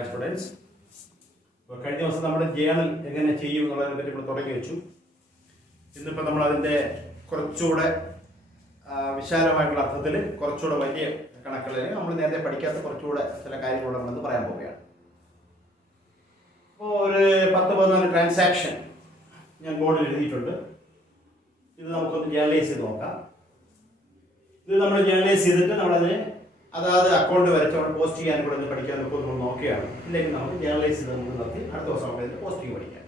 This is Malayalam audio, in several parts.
Hi students. കഴിഞ്ഞ ദിവസം നമ്മുടെ ജേണൽ എങ്ങനെ ചെയ്യും എന്നുള്ളതിനെ പറ്റി നമ്മൾ തുടങ്ങി വെച്ചു. ഇന്നിപ്പോൾ നമ്മൾ അതിൻ്റെ കുറച്ചുകൂടെ വിശാലമായിട്ടുള്ള അർത്ഥത്തിൽ കുറച്ചുകൂടെ വലിയ കണക്കുകളിൽ നമ്മൾ നേരത്തെ പഠിക്കാത്ത കുറച്ചുകൂടെ ചില കാര്യങ്ങളോട് നമ്മളത് പറയാൻ പോവുകയാണ്. അപ്പോൾ ഒരു 10-14 ട്രാൻസാക്ഷൻ ഞാൻ ബോർഡിൽ എഴുതിയിട്ടുണ്ട്. ഇത് നമുക്കൊന്ന് ജേണലൈസ് ചെയ്ത് നോക്കാം. ഇത് നമ്മൾ ജേണലൈസ് ചെയ്തിട്ട് നമ്മളതിന് അതായത് അക്കൗണ്ട് വരച്ചോണ്ട് പോസ്റ്റ് ചെയ്യാൻ കൂടെ ഒന്ന് പഠിക്കാൻ നമ്മൾ നോക്കുകയാണ്. ഇല്ലെങ്കിൽ നമുക്ക് ജേണലൈസ് ചെയ്ത് നമുക്ക് നിർത്തി അടുത്ത ദിവസം നമുക്ക് പോസ്റ്റിംഗ് പഠിക്കാം.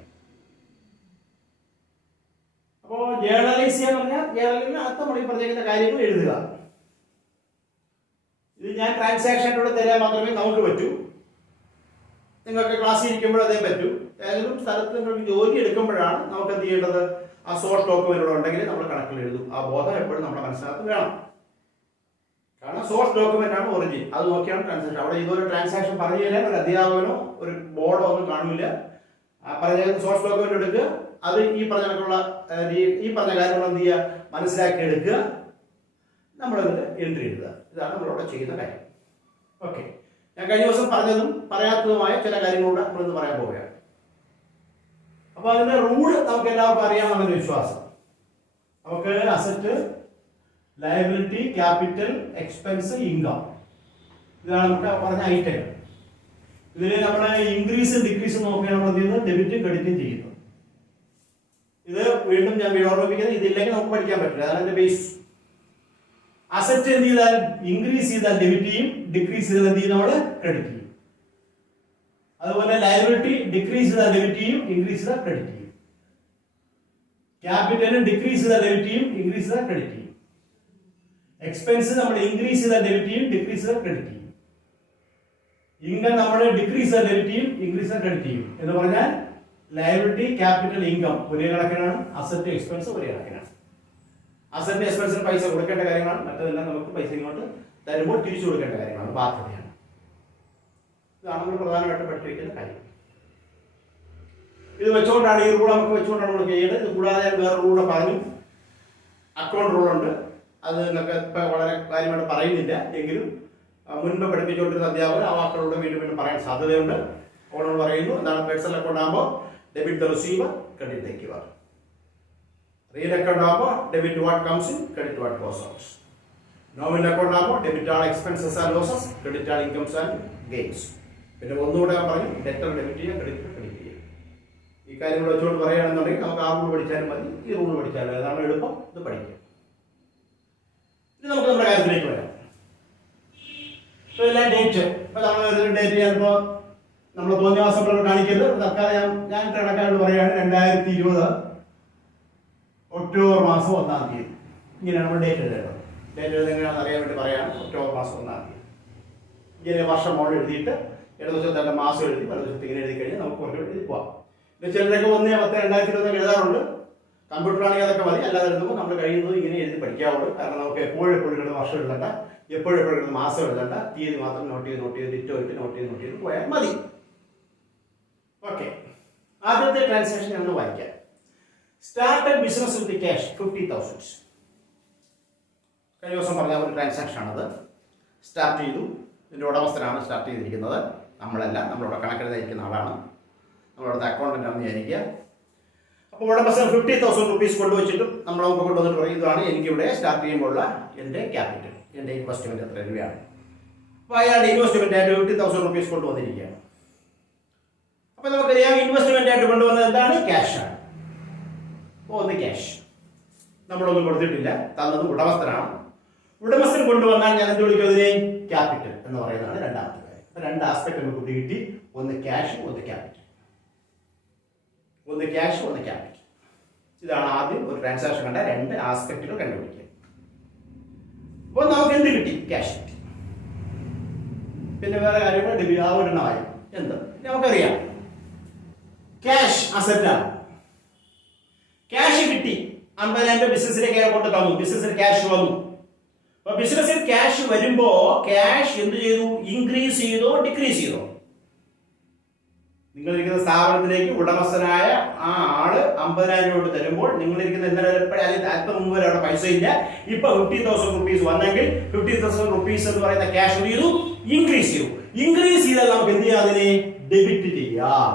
അപ്പോൾ ജേണലൈസ് ചെയ്യാന്ന് പറഞ്ഞാൽ ജേണലിന് അകത്ത് നമ്മൾ ഈ പറഞ്ഞിരിക്കുന്ന കാര്യങ്ങൾ എഴുതുക. ഇത് ഞാൻ ട്രാൻസാക്ഷനിലൂടെ തരാൻ മാത്രമേ നമുക്ക് പറ്റൂ. നിങ്ങൾക്ക് ക്ലാസ്സിൽ ഇരിക്കുമ്പോൾ അതേ പറ്റൂ. ഏതെങ്കിലും സ്ഥലത്ത് നിങ്ങൾക്ക് ജോലി എടുക്കുമ്പോഴാണ് നമുക്ക് എന്ത് ചെയ്യേണ്ടത്, ആ സോഴ്സ് ഡോക്യുമെന്റുകൾ ഉണ്ടെങ്കിൽ നമ്മൾ കണക്കിൽ എഴുതും. ആ ബോധം എപ്പോഴും നമ്മുടെ മനസ്സിനകത്ത് വേണം. കാരണം സോഴ്സ് ഡോക്യുമെന്റ് ആണ് ഒറിജിൻ. അത് നോക്കിയാണ് ട്രാൻസാക്ഷൻ. അവിടെ ഇതുപോലെ ട്രാൻസാക്ഷൻ പറഞ്ഞു തരാൻ ഒരു അധ്യാപകനോ ഒരു ബോർഡോ ഒന്നും കാണില്ല. പറഞ്ഞ സോഴ്സ് ഡോക്യുമെന്റ് എടുക്കുക, അത് ഈ പറഞ്ഞ കാര്യങ്ങൾ എന്ത് ചെയ്യുക, മനസ്സിലാക്കി എടുക്കുക, നമ്മളതിന് എൻട്രി എഴുതുക. ഇതാണ് നമ്മളിവിടെ ചെയ്യുന്ന കാര്യം. ഓക്കെ, ഞാൻ കഴിഞ്ഞ ദിവസം പറഞ്ഞതും പറയാത്തതുമായ ചില കാര്യങ്ങളൂടെ നമ്മളിന്ന് പറയാൻ പോവുകയാണ്. അപ്പൊ അതിന്റെ റൂള് നമുക്ക് എല്ലാവർക്കും അറിയാമെന്നൊരു വിശ്വാസം. നമുക്ക് asset, liability, capital, expense, income, ഇതാണ് നമുക്ക് പറഞ്ഞ ഐറ്റം. ഇതിൽ നമ്മൾ ഇൻക്രീസ് ഡിക്രീസ് നോക്കുകയാണ് നമ്മൾ ചെയ്യുന്നത്, ഡെബിറ്റും ക്രെഡിറ്റും ചെയ്യുന്നത്. ഇത് വീണ്ടും ഞാൻ ഓർമ്മിപ്പിക്കുന്നത്, ഇതില്ലെങ്കിൽ നമുക്ക് പഠിക്കാൻ പറ്റില്ല. അതാണ് എന്റെ ബേസ്. അസറ്റ് എന്ത് ചെയ്താൽ ഇൻക്രീസ് ചെയ്താൽ ഡെബിറ്റ് ചെയ്യും, ഡിക്രീസ് ചെയ്താൽ എന്ത് ചെയ്യും, നമ്മൾ ക്രെഡിറ്റ് ചെയ്യും. അതുപോലെ ലയബിലിറ്റി ഡിക്രീസ് ചെയ്താൽ ഡെബിറ്റ് ചെയ്യും, ഇൻക്രീസ് ചെയ്താൽ ക്രെഡിറ്റ് ചെയ്യും. ക്യാപിറ്റൽ ഡിക്രീസ് ചെയ്താൽ ഡെബിറ്റ് ചെയ്യും, ഇൻക്രീസ് ചെയ്താൽ ക്രെഡിറ്റ് ചെയ്യും. എക്സ്പെൻസ് നമ്മൾ ഇൻക്രീസ് ചെയ്താൽ ഡെബിറ്റ് ചെയ്യും, ഡിക്രീസ് ചെയ്താൽ ക്രെഡിറ്റ് ചെയ്യും. ഇൻകം നമ്മൾ ഡിക്രീസ് ചെയ്താൽ ഡെബിറ്റ് ചെയ്യും, ഇൻക്രീസ് ചെയ്താൽ ക്രെഡിറ്റ് ചെയ്യും. എന്ന് പറഞ്ഞാൽ ലയബിലിറ്റി, ക്യാപിറ്റൽ, ഇൻകം ഒരേ കണക്കിനാണ്. അസറ്റ്, എക്സ്പെൻസ് ഒരേ കണക്കിനാണ്. അസറ്റ് എക്സ്പെൻസിന് പൈസ കൊടുക്കേണ്ട കാര്യങ്ങളാണ്. മറ്റതെല്ലാം നമുക്ക് പൈസ ഇങ്ങോട്ട് തരുമ്പോൾ തിരിച്ചു കൊടുക്കേണ്ട കാര്യങ്ങളാണ്, ബാധ്യതയാണ്. ഇതാണ് നമ്മൾ പ്രധാനമായിട്ട് പഠിപ്പിക്കുന്ന കാര്യം. ഇത് വെച്ചുകൊണ്ടാണ്, ഈ റൂൾ നമുക്ക് വെച്ചുകൊണ്ടാണ് നമ്മൾ ചെയ്യേണ്ടത്. ഇത് കൂടാതെ വേറെ റൂള് പറഞ്ഞു, അക്കൗണ്ട് റൂളുണ്ട്. അത് നിങ്ങൾക്ക് ഇപ്പം വളരെ കാര്യമായിട്ട് പറയുന്നില്ല, എങ്കിലും മുൻപ് പഠിപ്പിച്ചുകൊണ്ടിരുന്ന അധ്യാപകർ ആ വാക്കുകളോട് വീണ്ടും വീണ്ടും പറയാൻ സാധ്യതയുണ്ട്. അപ്പോൾ നമ്മൾ പറയുന്നു, എന്താണ് പേഴ്സണൽ അക്കൗണ്ട് ആകുമ്പോൾ debit the receiver, credit the giver. Real account ആകുമ്പോൾ debit what comes in, credit what goes out. Nominal account ആകുമ്പോൾ debit all expenses and losses, credit all incomes and gains. പിന്നെ ഒന്നുകൂടെ ഞാൻ പറഞ്ഞു, ഡെറ്റർ ഡെബിറ്റ് ചെയ്യുക, ക്രെഡിറ്റ് ക്രെഡിറ്റ് ചെയ്യുക. ഈ കാര്യങ്ങൾ വെച്ചുകൊണ്ട് പറയുകയാണെന്നുണ്ടെങ്കിൽ നമുക്ക് ആ റൂൾ പഠിച്ചാലും മതി, ഈ റൂൾ പഠിച്ചാലും ഏതാണ് എളുപ്പം, ഇത് പഠിക്കുക. ഇനി നമുക്ക് നമ്മുടെ കാര്യത്തിലേക്ക് വരാം. എല്ലാം ഡേറ്റ്, ഇപ്പൊ നമ്മൾ ഒരു ഡേറ്റ് ചിലപ്പോൾ നമ്മൾ തോന്നിയ മാസം കാണിക്കരുത്. തൽക്കാലം ഞാൻ കണക്കായിട്ട് പറയുകയാണ് 2020 ഒക്ടോബർ മാസം 1-ാം തീയതി. ഇങ്ങനെയാണ് നമ്മൾ ഡേറ്റ് എഴുതേണ്ടത്. ഡേറ്റ് എഴുതെങ്ങനെയാണെന്ന് അറിയാൻ വേണ്ടി പറയുകയാണ്. ഒക്ടോബർ മാസം 1-ാം തീയതി ഇങ്ങനെ വർഷം മോൾ എഴുതിയിട്ട് ഇടതുവശത്തെ മാസം എഴുതി വലതുവശത്ത് ഇങ്ങനെ എഴുതി കഴിഞ്ഞാൽ നമുക്ക് കുറച്ച് എഴുതി പോവാം. ചിലരൊക്കെ 1-10-2020 എഴുതാറുണ്ട്. കമ്പ്യൂട്ടറാണെങ്കിൽ അതൊക്കെ മതി. അല്ലാതെ എഴുതുമ്പോൾ നമ്മൾ കഴിയുന്നത് ഇങ്ങനെ എഴുതി പഠിക്കാവുള്ളൂ. കാരണം നമുക്ക് എപ്പോഴും വർഷം എഴുതണ്ട, എപ്പോഴും മാസം എഴുതണ്ട, തീയതി മാത്രം നോട്ട് ചെയ്ത് ഡിറ്റോ ഇട്ട് നോട്ട് ചെയ്ത് പോയാൽ മതി. ഓക്കെ, ആദ്യത്തെ ട്രാൻസാക്ഷൻ ഞങ്ങൾ വായിക്കാം. Started business with cash 50,000. കഴിഞ്ഞ ദിവസം പറഞ്ഞ ഒരു ട്രാൻസാക്ഷൻ ആണത്. സ്റ്റാർട്ട് ചെയ്തു, ഇതിൻ്റെ ഉടമസ്ഥനാണ് സ്റ്റാർട്ട് ചെയ്തിരിക്കുന്നത്, നമ്മളല്ല. നമ്മളിവിടെ കണക്കെഴുതിയിരിക്കുന്ന ആളാണ്, നമ്മളിവിടുത്തെ അക്കൗണ്ടൻ്റ് ആണെന്ന് വിചാരിക്കുക. അപ്പോൾ ഉടമസ്ഥൻ 50,000 റുപ്പീസ് കൊണ്ടുവച്ചിട്ടും നമ്മൾ നമുക്ക് കൊണ്ടുവന്നിട്ട് പറയും, ഇതാണ് എനിക്കിവിടെ സ്റ്റാർട്ട് ചെയ്യുമ്പോഴുള്ള എൻ്റെ ക്യാപിറ്റൽ, എൻ്റെ ഇൻവെസ്റ്റ്മെൻറ്റ് എത്ര രൂപയാണ്. അപ്പോൾ അയാളുടെ ഇൻവെസ്റ്റ്മെൻ്റ് ആയിട്ട് 50,000 റുപ്പീസ് കൊണ്ടുവന്നിരിക്കുകയാണ്. അപ്പോൾ നമുക്കറിയാം, ഇൻവെസ്റ്റ്മെൻ്റ് ആയിട്ട് കൊണ്ടുവന്നത് എന്താണ്, ക്യാഷാണ്. ഒന്ന് ക്യാഷ് നമ്മളൊന്നും കൊടുത്തിട്ടില്ല, തന്നത് ഉടമസ്ഥനാണ്. ഉടമസ്ഥൻ കൊണ്ടുവന്നാൽ ഞാൻ എന്ത് വിളിക്കും, അതിനെ ക്യാപിറ്റൽ എന്ന് പറയുന്നതാണ് രണ്ടാമത്തെ കാര്യം. അപ്പോൾ രണ്ട് ആസ്പെക്ട് നമുക്ക് കിട്ടി, ഒന്ന് ക്യാഷ്, ഒന്ന് ക്യാപിറ്റൽ. ഒന്ന് ക്യാഷ്, ഒന്ന് ക്യാപിറ്റൽ. ഇതാണ് ആദ്യം ഒരു ട്രാൻസാക്ഷൻ കണ്ട രണ്ട് ആസ്പെക്റ്റുകൾ കണ്ടുപിടിക്കുക. അപ്പോൾ നമുക്ക് എന്ത് കിട്ടി, ക്യാഷ് കിട്ടി. പിന്നെ വേറെ കാര്യങ്ങൾ ഒരെണ്ണമായി എന്ത് നമുക്കറിയാം, ക്യാഷ് അസറ്റാണ്. ക്യാഷ് കിട്ടി, 50,000 ബിസിനസ്സിലേക്ക് കൊണ്ട് തന്നു, ബിസിനസ്സിൽ ക്യാഷ് വന്നു. അപ്പൊ ബിസിനസ്സിൽ ക്യാഷ് വരുമ്പോ ക്യാഷ് എന്ത് ചെയ്തു, ഇൻക്രീസ് ചെയ്തോ ഡിക്രീസ് ചെയ്തോ? നിങ്ങളിരിക്കുന്ന സ്ഥാപനത്തിലേക്ക് ഉടമസ്ഥനായ ആ ആള് 50,000 രൂപ തരുമ്പോൾ നിങ്ങളിരിക്കുന്ന ഇന്നലെ അല്പം മുമ്പ് വരെ അവിടെ പൈസ ഇല്ല. ഇപ്പൊ 50,000 റുപ്പീസ് വന്നെങ്കിൽ 50,000 റുപ്പീസ് എന്ന് പറയുന്ന ക്യാഷ് ചെയ്തു ഇൻക്രീസ് ചെയ്തു. ഇൻക്രീസ് ചെയ്താൽ നമുക്ക് എന്ത് ചെയ്യാം? അതിനെ ഡെബിറ്റ് ചെയ്യാം.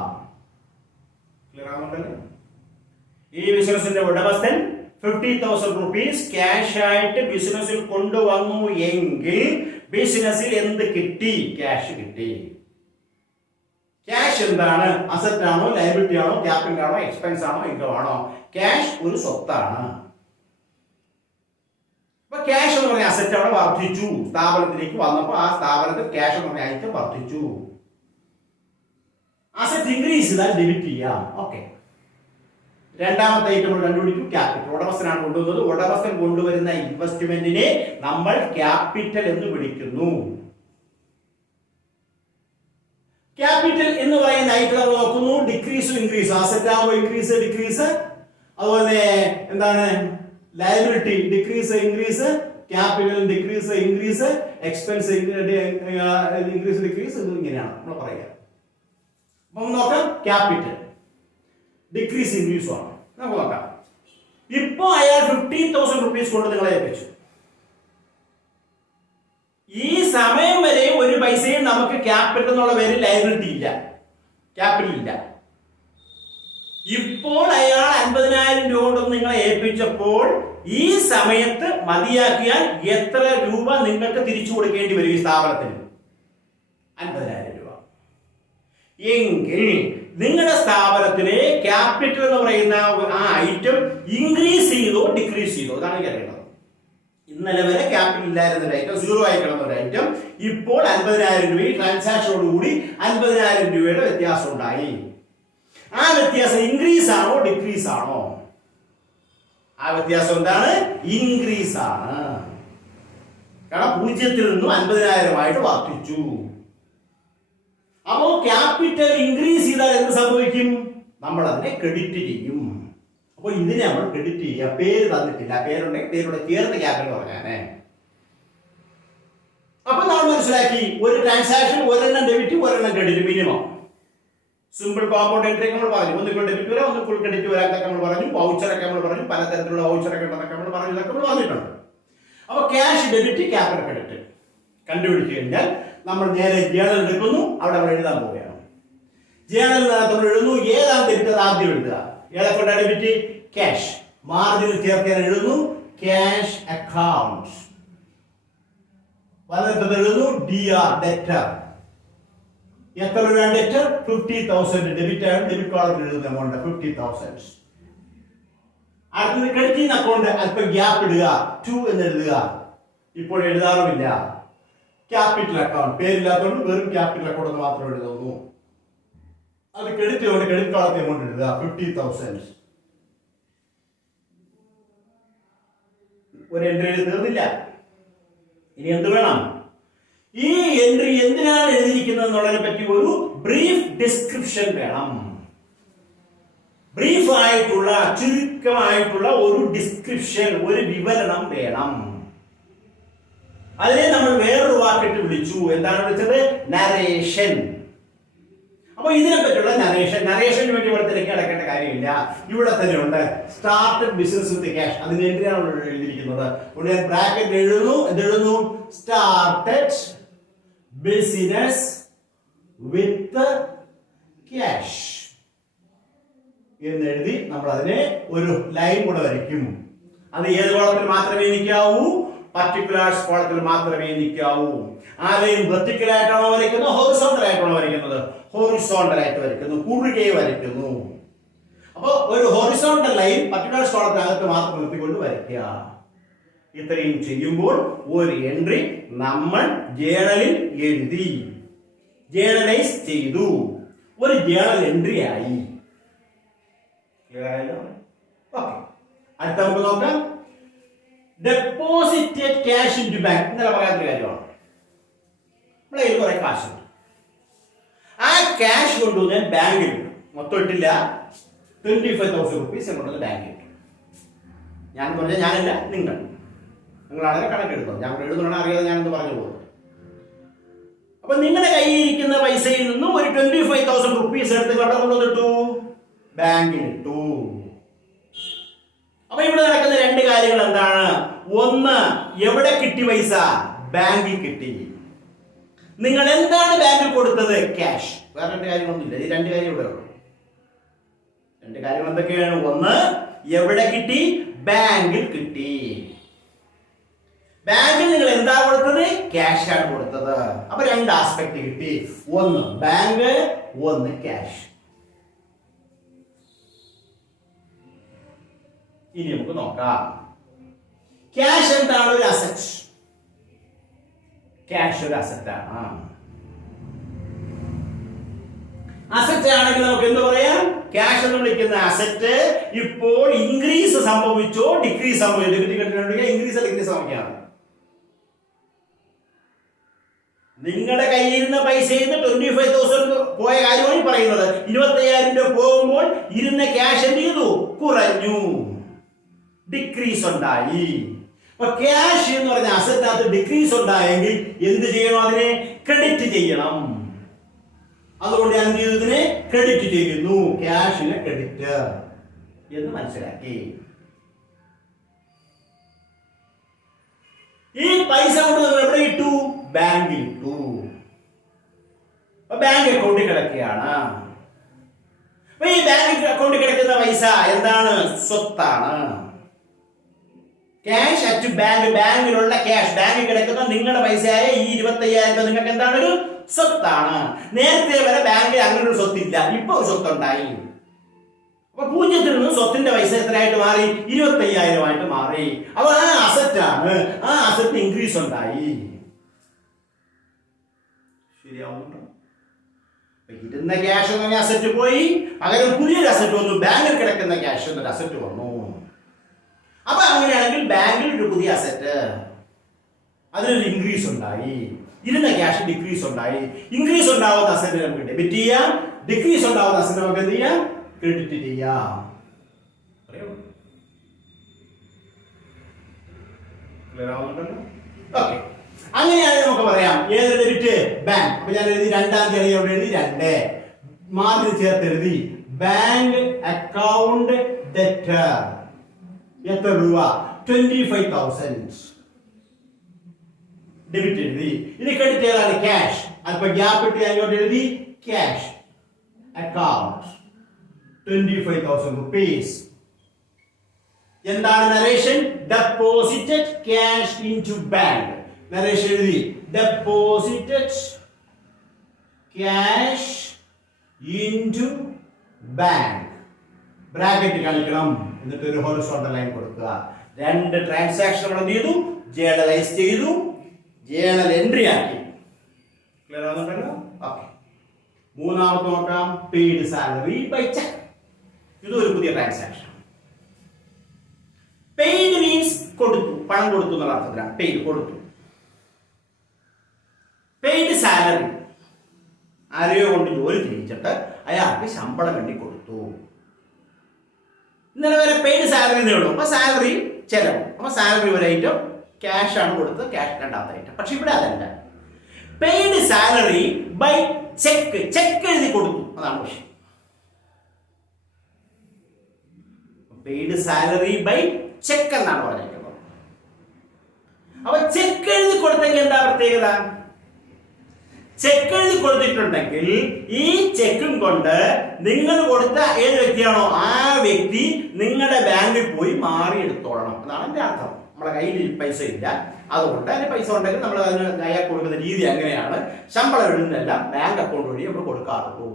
ക്ലിയർ ആവുന്നുണ്ടല്ലേ? ഈ ബിസിനസിന്റെ ഉടമസ്ഥൻ 50,000 റുപ്പീസ് ക്യാഷ് ആയിട്ട് ബിസിനസ്സിൽ കൊണ്ടുവന്നു എങ്കിൽ ബിസിനസ്സിൽ എന്ത് കിട്ടി? ക്യാഷ് കിട്ടി. ക്യാഷ് എന്താണ്? അസറ്റ് ആണോ, ലയബിലിറ്റി ആണോ, ക്യാപിറ്റൽ ആണോ, എക്സ്പെൻസ് ആണോ, ഇൻകം ആണോ? ക്യാഷ് ഒരു സ്വത്താണ്. അപ്പൊ ക്യാഷ് എന്ന് പറഞ്ഞ അസറ്റ് അവിടെ വർദ്ധിച്ചു. സ്ഥാപനത്തിലേക്ക് വന്നപ്പോൾ ആ സ്ഥാപനത്തിൽ ക്യാഷ് എന്ന് പറഞ്ഞ ഐറ്റം വർദ്ധിച്ചു. അസറ്റ് ഇൻക്രീസ് ചെയ്താൽ ഡെബിറ്റ് ചെയ്യാം. ഓക്കെ. രണ്ടാമത്തെ ഐറ്റം നമ്മൾ കണ്ടുപിടിക്കും. ക്യാപിറ്റൽ. ഉടമസ്ഥനാണ് കൊണ്ടുവന്നത്. ഉടമസ്ഥൻ കൊണ്ടുവരുന്ന ഇൻവെസ്റ്റ്മെന്റിനെ നമ്മൾ ക്യാപിറ്റൽ എന്ന് വിളിക്കുന്നു. ക്യാപിറ്റൽ എന്ന് പറയുന്ന ഐറ്റം നമ്മൾ നോക്കുന്നു. ഡിക്രീസും ഇൻക്രീസും. അസറ്റ് ആകുമ്പോൾ ഇൻക്രീസ് ഡിക്രീസ്. അതുപോലെ എന്താണ്? Liability decrease increase, capital decrease increase, expense increase decrease. ഇത് ഇങ്ങനെയാണ് നമ്മൾ പറയുക. അപ്പൊ നോക്കാം. ക്യാപിറ്റൽ ഡിക്രീസ് ഇൻക്രീസും ആണ്. നമുക്ക് നോക്കാം. ഇപ്പൊ അയാൾ 50,000 റുപ്പീസ് കൊണ്ട് നിങ്ങളെ ഏൽപ്പിച്ചു. ഈ സമയം വരെ ഒരു പൈസയും നമുക്ക് ക്യാപിറ്റൽ എന്നുള്ള പേര് ലയബിലിറ്റി ഇല്ല, ക്യാപിറ്റൽ ഇല്ല. ഇപ്പോൾ അയാൾ 50,000 രൂപ കൊണ്ട് നിങ്ങളെ ഏൽപ്പിച്ചപ്പോൾ ഈ സമയത്ത് മതിയാക്കിയാൽ എത്ര രൂപ നിങ്ങൾക്ക് തിരിച്ചു കൊടുക്കേണ്ടി വരും ഈ സ്ഥാപനത്തിന്? 50,000 രൂപ. എങ്കിൽ നിങ്ങളുടെ സ്ഥാപനത്തിലെ ക്യാപിറ്റൽ എന്ന് പറയുന്ന ആ ഐറ്റം ഇൻക്രീസ് ചെയ്തോ ഡിക്രീസ് ചെയ്തോ? അതാണ് എനിക്ക് അറിയേണ്ടത്. ഇന്നലെ വരെ ക്യാപിറ്റൽ ഇല്ലായിരുന്ന ഐറ്റം, സീറോ ആയി കിടന്ന ഒരു ഐറ്റം ഇപ്പോൾ 50,000 രൂപ ട്രാൻസാക്ഷനോടുകൂടി 50,000 രൂപയുടെ വ്യത്യാസം ഉണ്ടായി. ആ വ്യത്യാസം ഇൻക്രീസ് ആണോ ഡിക്രീസ് ആണോ? ആ വ്യത്യാസം എന്താണ്? ഇൻക്രീസ് ആണ്. കാരണം 0-ൽ നിന്നും 50,000 ആയിട്ട് വർദ്ധിച്ചു. അപ്പോൾ ക്യാപിറ്റൽ ഇൻക്രീസ് ചെയ്താൽ എന്ത് സംഭവിക്കും? നമ്മൾ അതിനെ ക്രെഡിറ്റ് ചെയ്യും. അപ്പോൾ ഇതിനെ നമ്മൾ ക്രെഡിറ്റ് ചെയ്യുക. പേര് തന്നിട്ടില്ല, പേരുണ്ടെങ്കിൽ പേരുടെ ചേർത്ത് ക്യാപിറ്റൽ പറഞ്ഞാനേ. അപ്പൊ നമ്മൾ മനസ്സിലാക്കി, ഒരു ട്രാൻസാക്ഷൻ ഒരെണ്ണം ഡെബിറ്റ് ഒരെണ്ണം credit minimum. Simple compound entry നമ്മൾ പറഞ്ഞു. ഒന്നുകിൽ ഡെബിറ്റ് വരാം, ഒന്ന് ഫുൾ ക്രെഡിറ്റ് വരാം എന്നൊക്കെ നമ്മൾ പറഞ്ഞു. വൗച്ചറൊക്കെ നമ്മൾ പറഞ്ഞു, പലതരത്തിലുള്ള വൗച്ചറൊക്കെ ഉണ്ടെന്നൊക്കെ നമ്മൾ പറഞ്ഞു. ഇതൊക്കെ നമ്മൾ പറഞ്ഞിട്ടുണ്ട്. അപ്പൊ ക്യാഷ് ഡെബിറ്റ്, ക്യാപിറ്റൽ ക്രെഡിറ്റ് കണ്ടുപിടിച്ചു കഴിഞ്ഞാൽ നമ്മൾ നേരെ ജേണൽ എടുക്കുന്നു. അവിടെ നമ്മൾ എഴുതാൻ പോവുകയാണ്. ജേണലിനകത്ത് നമ്മൾ എഴുതുന്നു. ഏതാണ് ഡെബിറ്റ് അത് ആദ്യം എഴുതുക. ഏതൊക്കെ കൊണ്ടാണ് ഡെബിറ്റ്? ക്യാഷ്. മാർജിനിൽ ചേർക്കാൻ എഴുതുന്നു ക്യാഷ് അക്കൗണ്ട്. വലത് എഴുതുന്നു DR ഡെറ്റർ. എത്ര രൂപയാണ് ഡെറ്റർ? 50,000 ഡെബിറ്റ് ആണ്. ഡെബിറ്റ് കോളത്തിൽ എഴുതുന്ന എമൗണ്ട് 50,000. അടുത്തത് ക്രെഡിറ്റ് അക്കൗണ്ട്. അല്പം ഗ്യാപ്പ് ഇടുക, 2 എന്ന് എഴുതുക. ഇപ്പോൾ എഴുതാറുമില്ല. ക്യാപിറ്റൽ അക്കൗണ്ട് പേരില്ലാത്തതുകൊണ്ട് വെറും ക്യാപിറ്റൽ അക്കൗണ്ട് മാത്രം എഴുതുന്നു. അത് ക്രെഡിറ്റ് കൊണ്ട് ക്രെഡിറ്റ് കോളത്തിൽ എമൗണ്ട് എഴുതുക 50,000. ഒരു എൻട്രി തീർന്നില്ല. ഇനി എന്ത് വേണം? ഈ എൻട്രി എന്തിനാണ് എഴുതിയിരിക്കുന്നത് എന്നുള്ളതിനെ പറ്റി ഒരു ബ്രീഫ് ഡിസ്ക്രിപ്ഷൻ വേണം. ബ്രീഫ് ആയിട്ടുള്ള, ചുരുക്കമായിട്ടുള്ള ഒരു ഡിസ്ക്രിപ്ഷൻ, ഒരു വിവരണം വേണം. അതിനെ നമ്മൾ വേറൊരു വാക്കിട്ട് വിളിച്ചു. എന്താണ് വിളിച്ചത്? നരേഷൻ. അപ്പൊ ഇതിനെ പറ്റിയുള്ള നരേഷന് വേണ്ടി ഇവിടെ തിരക്കി അടക്കേണ്ട കാര്യമില്ല. ഇവിടെ തന്നെ ഉണ്ട്. Started business with cash. അതിന് എന്തിനാണ് എഴുതിയിരിക്കുന്നത്? ബ്രാക്കറ്റ് എഴുതുന്നു. എന്തെഴുതുന്നു? സ്റ്റാർട്ടഡ് ബിസിനസ് വിത്ത് ക്യാഷ് എന്നെഴുതി നമ്മൾ അതിനെ ഒരു ലൈൻ കൂടെ വരയ്ക്കും. അത് ഏത് കോളത്തിൽ മാത്രമേ നിൽക്കാവൂ? പർട്ടിക്കുലർസ് കോളത്തിൽ മാത്രമേ നിൽക്കാവൂ. ആ ലൈൻ വെർട്ടിക്കൽ ആയിട്ടാണോ വരയ്ക്കുന്നത്? ഹൊറിസോണ്ടൽ ആയിട്ടാണോ വരയ്ക്കുന്നത്? ഹൊറിസോണ്ടൽ ആയിട്ട് വരയ്ക്കുന്നു, കുറുകെ വരയ്ക്കുന്നു. അപ്പോൾ ഒരു ഹൊറിസോണ്ടൽ ലൈൻ പർട്ടിക്കുലർസ് കോളത്തിനകത്ത് മാത്രം നിർത്തിക്കൊണ്ട് വരയ്ക്കുക. ഇത്രയും ചെയ്യുമ്പോൾ ഒരു എൻട്രി നമ്മൾ ജേണലിൽ എഴുതി, ജേണലൈസ് ചെയ്തു, ഒരു ജേണൽ എൻട്രി ആയി. അടുത്ത നമുക്ക് നോക്കാം. Deposited cash into bank. ഇന്നലെ പറയാത്ത കാര്യമാണ്. നമ്മളെ കയ്യിൽ കുറെ കാശുണ്ട്. ആ ക്യാഷ് കൊണ്ടുവന്ന് ബാങ്കിൽ മൊത്തം ഇട്ടില്ല, 25,000 റുപ്പീസ് കൊണ്ടുവന്ന് ബാങ്കിൽ ഇട്ടു. ഞാൻ പറഞ്ഞാൽ ഞാനല്ല, നിങ്ങളാണെങ്കിൽ കണക്കെടുത്തോ. ഞാൻ എഴുതുന്നതാണ് അറിയാതെ ഞാനെന്ന് പറഞ്ഞു പോകുന്നത്. അപ്പൊ നിങ്ങളുടെ കയ്യിൽ ഇരിക്കുന്ന പൈസയിൽ നിന്നും ഒരു 25,000 റുപ്പീസ് എടുത്ത് കടം കൊണ്ടുവന്നിട്ടു, ബാങ്കിൽ ഇട്ടു. അപ്പൊ ഇവിടെ നടക്കുന്ന രണ്ട് കാര്യങ്ങൾ എന്താണ്? ഒന്ന്, എവിടെ കിട്ടി പൈസ? ബാങ്കിൽ കിട്ടി. നിങ്ങൾ എന്താണ് ബാങ്കിൽ കൊടുത്തത്? ക്യാഷ്. വേറെ രണ്ട് കാര്യങ്ങളൊന്നുമില്ല. ഈ രണ്ട് കാര്യം ഇവിടെ ഉള്ളൂ. രണ്ട് കാര്യങ്ങൾ എന്തൊക്കെയാണ്? ഒന്ന്, എവിടെ കിട്ടി? ബാങ്കിൽ കിട്ടി. ബാങ്കിൽ നിങ്ങൾ എന്താ കൊടുത്തത്? ക്യാഷ് ആണ് കൊടുത്തത്. അപ്പൊ രണ്ട് ആസ്പെക്ട് കിട്ടി. ഒന്ന് ബാങ്ക്, ഒന്ന് ക്യാഷ്. ഇനി നമുക്ക് നോക്കാം. ക്യാഷ് എന്താണ്? ഒരു അസറ്റ്. ക്യാഷ് ഒരു അസറ്റാണ്. അസറ്റ് ആണെങ്കിൽ നമുക്ക് എന്ത് പറയാം? ക്യാഷ് എന്ന് വിളിക്കുന്ന അസറ്റ് ഇപ്പോൾ ഇൻക്രീസ് സംഭവിച്ചോ ഡിക്രീസ് സംഭവിച്ചോ? ഇൻക്രീസ് ഡിക്രീസ് സംഭവിക്കാം. നിങ്ങളുടെ കയ്യിൽ ഇരുന്ന പൈസയിൽ നിന്ന് 25,000 പോയ കാര്യമാണ് പറയുന്നത്. 25,000 രൂപ പോകുമ്പോൾ ഇരുന്ന ക്യാഷ് എന്ത് ചെയ്തു? കുറഞ്ഞു, ഡിക്രീസ് ഉണ്ടായി. അപ്പൊ ക്യാഷ് എന്ന് പറഞ്ഞ അസറ്റിനകത്ത് ഡിക്രീസ് ഉണ്ടായെങ്കിൽ എന്ത് ചെയ്യണം? അതിനെ ക്രെഡിറ്റ് ചെയ്യണം. അതുകൊണ്ട് ഞാൻ എന്ത് ചെയ്തു? ഇതിനെ ക്രെഡിറ്റ് ചെയ്യുന്നു. ക്യാഷിനെ ക്രെഡിറ്റ് എന്ന് മനസ്സിലാക്കി. ഈ പൈസ കൊണ്ട് നമ്മൾ എവിടെ ഇട്ടു? ബാങ്കിൽ ഇട്ടു. ബാങ്ക് അക്കൗണ്ടിൽ കിടക്കുകയാണ്. അപ്പൊ ഈ ബാങ്ക് അക്കൗണ്ടിൽ കിടക്കുന്ന പൈസ എന്താണ്? സ്വത്താണ്. Cash at bank. ബാങ്കിലുള്ള ക്യാഷ്, ബാങ്കിൽ കിടക്കുന്ന നിങ്ങളുടെ പൈസയായ ഈ 25,000 രൂപ നിങ്ങൾക്ക് എന്താണ്? ഒരു സ്വത്താണ്. നേരത്തെ വരെ ബാങ്കിൽ അങ്ങനെ ഒരു സ്വത്തില്ല, ഇപ്പൊ ഒരു സ്വത്തുണ്ടായി. അപ്പൊ 0-ൽ നിന്ന് സ്വത്തിന്റെ പൈസ എത്രയായിട്ട് മാറി? 25,000 ആയിട്ട് മാറി. അപ്പൊ ആ അസറ്റ് ആണ്. ആ അസറ്റ് ഇൻക്രീസ് ഉണ്ടായി. ശരിയാവുന്നുണ്ടോ? ഇരുന്ന ക്യാഷ് എന്ന അസറ്റ് പോയി, പകരം പുതിയൊരു അസറ്റ് വന്നു. ബാങ്കിൽ കിടക്കുന്ന ക്യാഷ് എന്നൊരു അസറ്റ് വന്നു. അപ്പൊ അങ്ങനെയാണെങ്കിൽ ബാങ്കിൽ ഒരു പുതിയ അസറ്റ്, അതിനൊരു ഇൻക്രീസ് ഉണ്ടായി. ഇരുന്ന ക്യാഷ് ഡിക്രീസ് ഉണ്ടായി. ഇൻക്രീസ് ഉണ്ടാവുന്ന അസറ്റ് നമുക്ക് ഡെബിറ്റ് ചെയ്യാം, ഡിക്രീസ് ഉണ്ടാവുന്ന അസറ്റ് നമുക്ക് എന്ത് ചെയ്യാം? ക്രെഡിറ്റ് ചെയ്യാം. ക്ലിയർ ആവുന്നുണ്ടല്ലോ? ഓക്കെ. അങ്ങനെയാണെങ്കിൽ നമുക്ക് പറയാം ഏത് ഡെബിറ്റ്? ബാങ്ക്. അപ്പൊ ഞാൻ എഴുതി 2-ാം തീയതി അവിടെ എഴുതി 2 മാർജിൻ ചേർത്ത് എഴുതി. ബാങ്ക് അക്കൗണ്ട് ഡെറ്റർ എത്ര രൂപ? 25,000 ഡെബിറ്റ് എഴുതി. ഇനി ക്രെഡിറ്റ് ഏതാണ്? ക്യാഷ്. അല്പം ഗ്യാപ്പ് ഇട്ട് അങ്ങോട്ട് എഴുതി ക്യാഷ് അക്കൗണ്ട് 25,000 rupees. എന്താണ് narration? Deposited cash into bank. Narration എഴുതി deposited cash into bank. Bracket കാണിക്കണം, എന്നിട്ട് ഒരു ഹൊറിസോണ്ടൽ ലൈൻ കൊടുക്കുക. രണ്ട് ട്രാൻസാക്ഷൻ എന്ത് ചെയ്തു? ജേർണലൈസ് ചെയ്തു, ജേർണൽ എൻട്രി ആക്കി. ക്ലിയർ ആവുന്നുണ്ടല്ലോ? ഓക്കെ. മൂന്നാമത്തെ നോക്കാം. Paid salary by cheque. ഇതൊരു പുതിയ ട്രാൻസാക്ഷൻ. പെയ്ഡ് മീൻസ് കൊടുത്തു, പണം കൊടുത്തു എന്നുള്ള അർത്ഥത്തിലാണ് പെയ്ഡ്, കൊടുത്തു. പെയ്ഡ് സാലറി ആരെയോ കൊണ്ട് ജോലി ചെയ്യിച്ചിട്ട് അയാൾക്ക് ശമ്പളം വേണ്ടി കൊടുത്തു. ഇന്നലെ വരെ പെയ്ഡ് സാലറി എന്നേ ഉള്ളൂ. അപ്പൊ സാലറി ചെലവ്. അപ്പൊ സാലറി ഒരു ഐറ്റം, ക്യാഷ് ആണ് കൊടുത്തത്, ക്യാഷ് രണ്ടാമത്തെ ഐറ്റം. പക്ഷെ ഇവിടെ അതല്ല. Paid salary by cheque. Cheque എഴുതി കൊടുത്തു, അതാണ് വിഷയം. പെയ്ഡ് സാലറി ബൈ ചെക്ക് എന്നാണ് പറഞ്ഞിരിക്കുന്നത്. അപ്പൊ ചെക്ക് എഴുതി കൊടുത്തെങ്കിൽ എന്താ പ്രത്യേകത? ചെക്ക് എഴുതി കൊടുത്തിട്ടുണ്ടെങ്കിൽ ഈ ചെക്കും കൊണ്ട് നിങ്ങൾ കൊടുത്ത ഏത് വ്യക്തിയാണോ ആ വ്യക്തി നിങ്ങളുടെ ബാങ്കിൽ പോയി മാറി എടുത്തോളണം എന്നാണ് എന്റെ അർത്ഥം. നമ്മളെ കയ്യിൽ പൈസ ഇല്ല, അതുകൊണ്ട് അതിന് പൈസ ഉണ്ടെങ്കിൽ നമ്മൾ അതിന് അയാൾക്ക് കൊടുക്കുന്ന രീതി അങ്ങനെയാണ്. ശമ്പളം എഴുതുന്നതെല്ലാം ബാങ്ക് അക്കൗണ്ട് വഴി നമ്മൾ കൊടുക്കാറുള്ളൂ.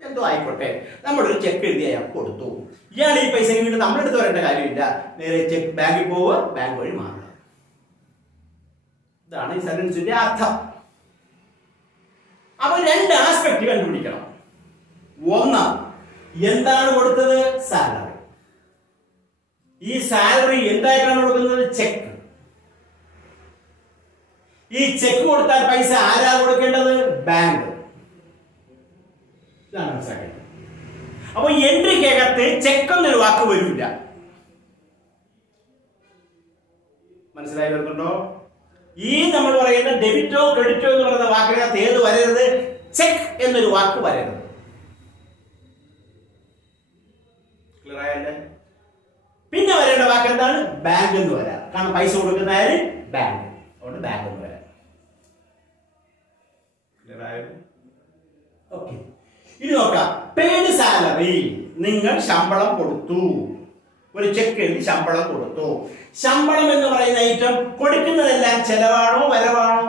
എന്തോ ആയിക്കോട്ടെ, നമ്മളൊരു ചെക്ക് എഴുതി അയാൾക്ക് കൊടുത്തു. ഇയാൾ ഈ പൈസ വീണ്ടും നമ്മളെടുത്ത് വരേണ്ട കാര്യമില്ല, നേരെ ചെക്ക് ബാങ്കിൽ പോവുക, ബാങ്ക് വഴി മാറുക. ഇതാണ് ഈ സെന്റൻസിന്റെ അർത്ഥം. അപ്പൊ രണ്ട് ആസ്പെക്ട് കണ്ടുപിടിക്കണം. ഒന്ന്, എന്താണ് കൊടുത്തത്? സാലറി. ഈ സാലറി എന്തായിട്ടാണ് കൊടുക്കുന്നത്? ചെക്ക്. ഈ ചെക്ക് കൊടുത്താൽ പൈസ ആരാ കൊടുക്കേണ്ടത്? ബാങ്ക്. ഇതാണ് മനസ്സിലാക്കേണ്ടത്. അപ്പൊ എൻട്രിക്കകത്ത് ചെക്ക് എന്നൊരു വാക്ക് വരില്ല. മനസ്സിലായി വരുന്നുണ്ടോ? ഈ നമ്മൾ പറയുന്ന ഡെബിറ്റോ ക്രെഡിറ്റോ എന്ന് പറയുന്ന വാക്കിനകത്ത് ഏത് വരരുത്? ചെക്ക് എന്നൊരു വാക്ക് വരരുത്. ക്ലിയർ ആയല്ലേ? പിന്നെ വരേണ്ട വാക്ക് എന്താണ്? ബാങ്ക് എന്ന് വരാം. കാരണം പൈസ കൊടുക്കുന്ന ആര്? ബാങ്ക്. അതുകൊണ്ട് ബാങ്ക് എന്ന് വരാം. ഓക്കെ, ഇനി നോക്കാം. പെയ്ഡ് സാലറി, നിങ്ങൾ ശമ്പളം കൊടുത്തു, ഒരു ചെക്ക് എഴുതി ശമ്പളം കൊടുത്തു. ശമ്പളം എന്ന് പറയുന്ന ഐറ്റം കൊടുക്കുന്നതെല്ലാം ചെലവാണോ വരവാണോ?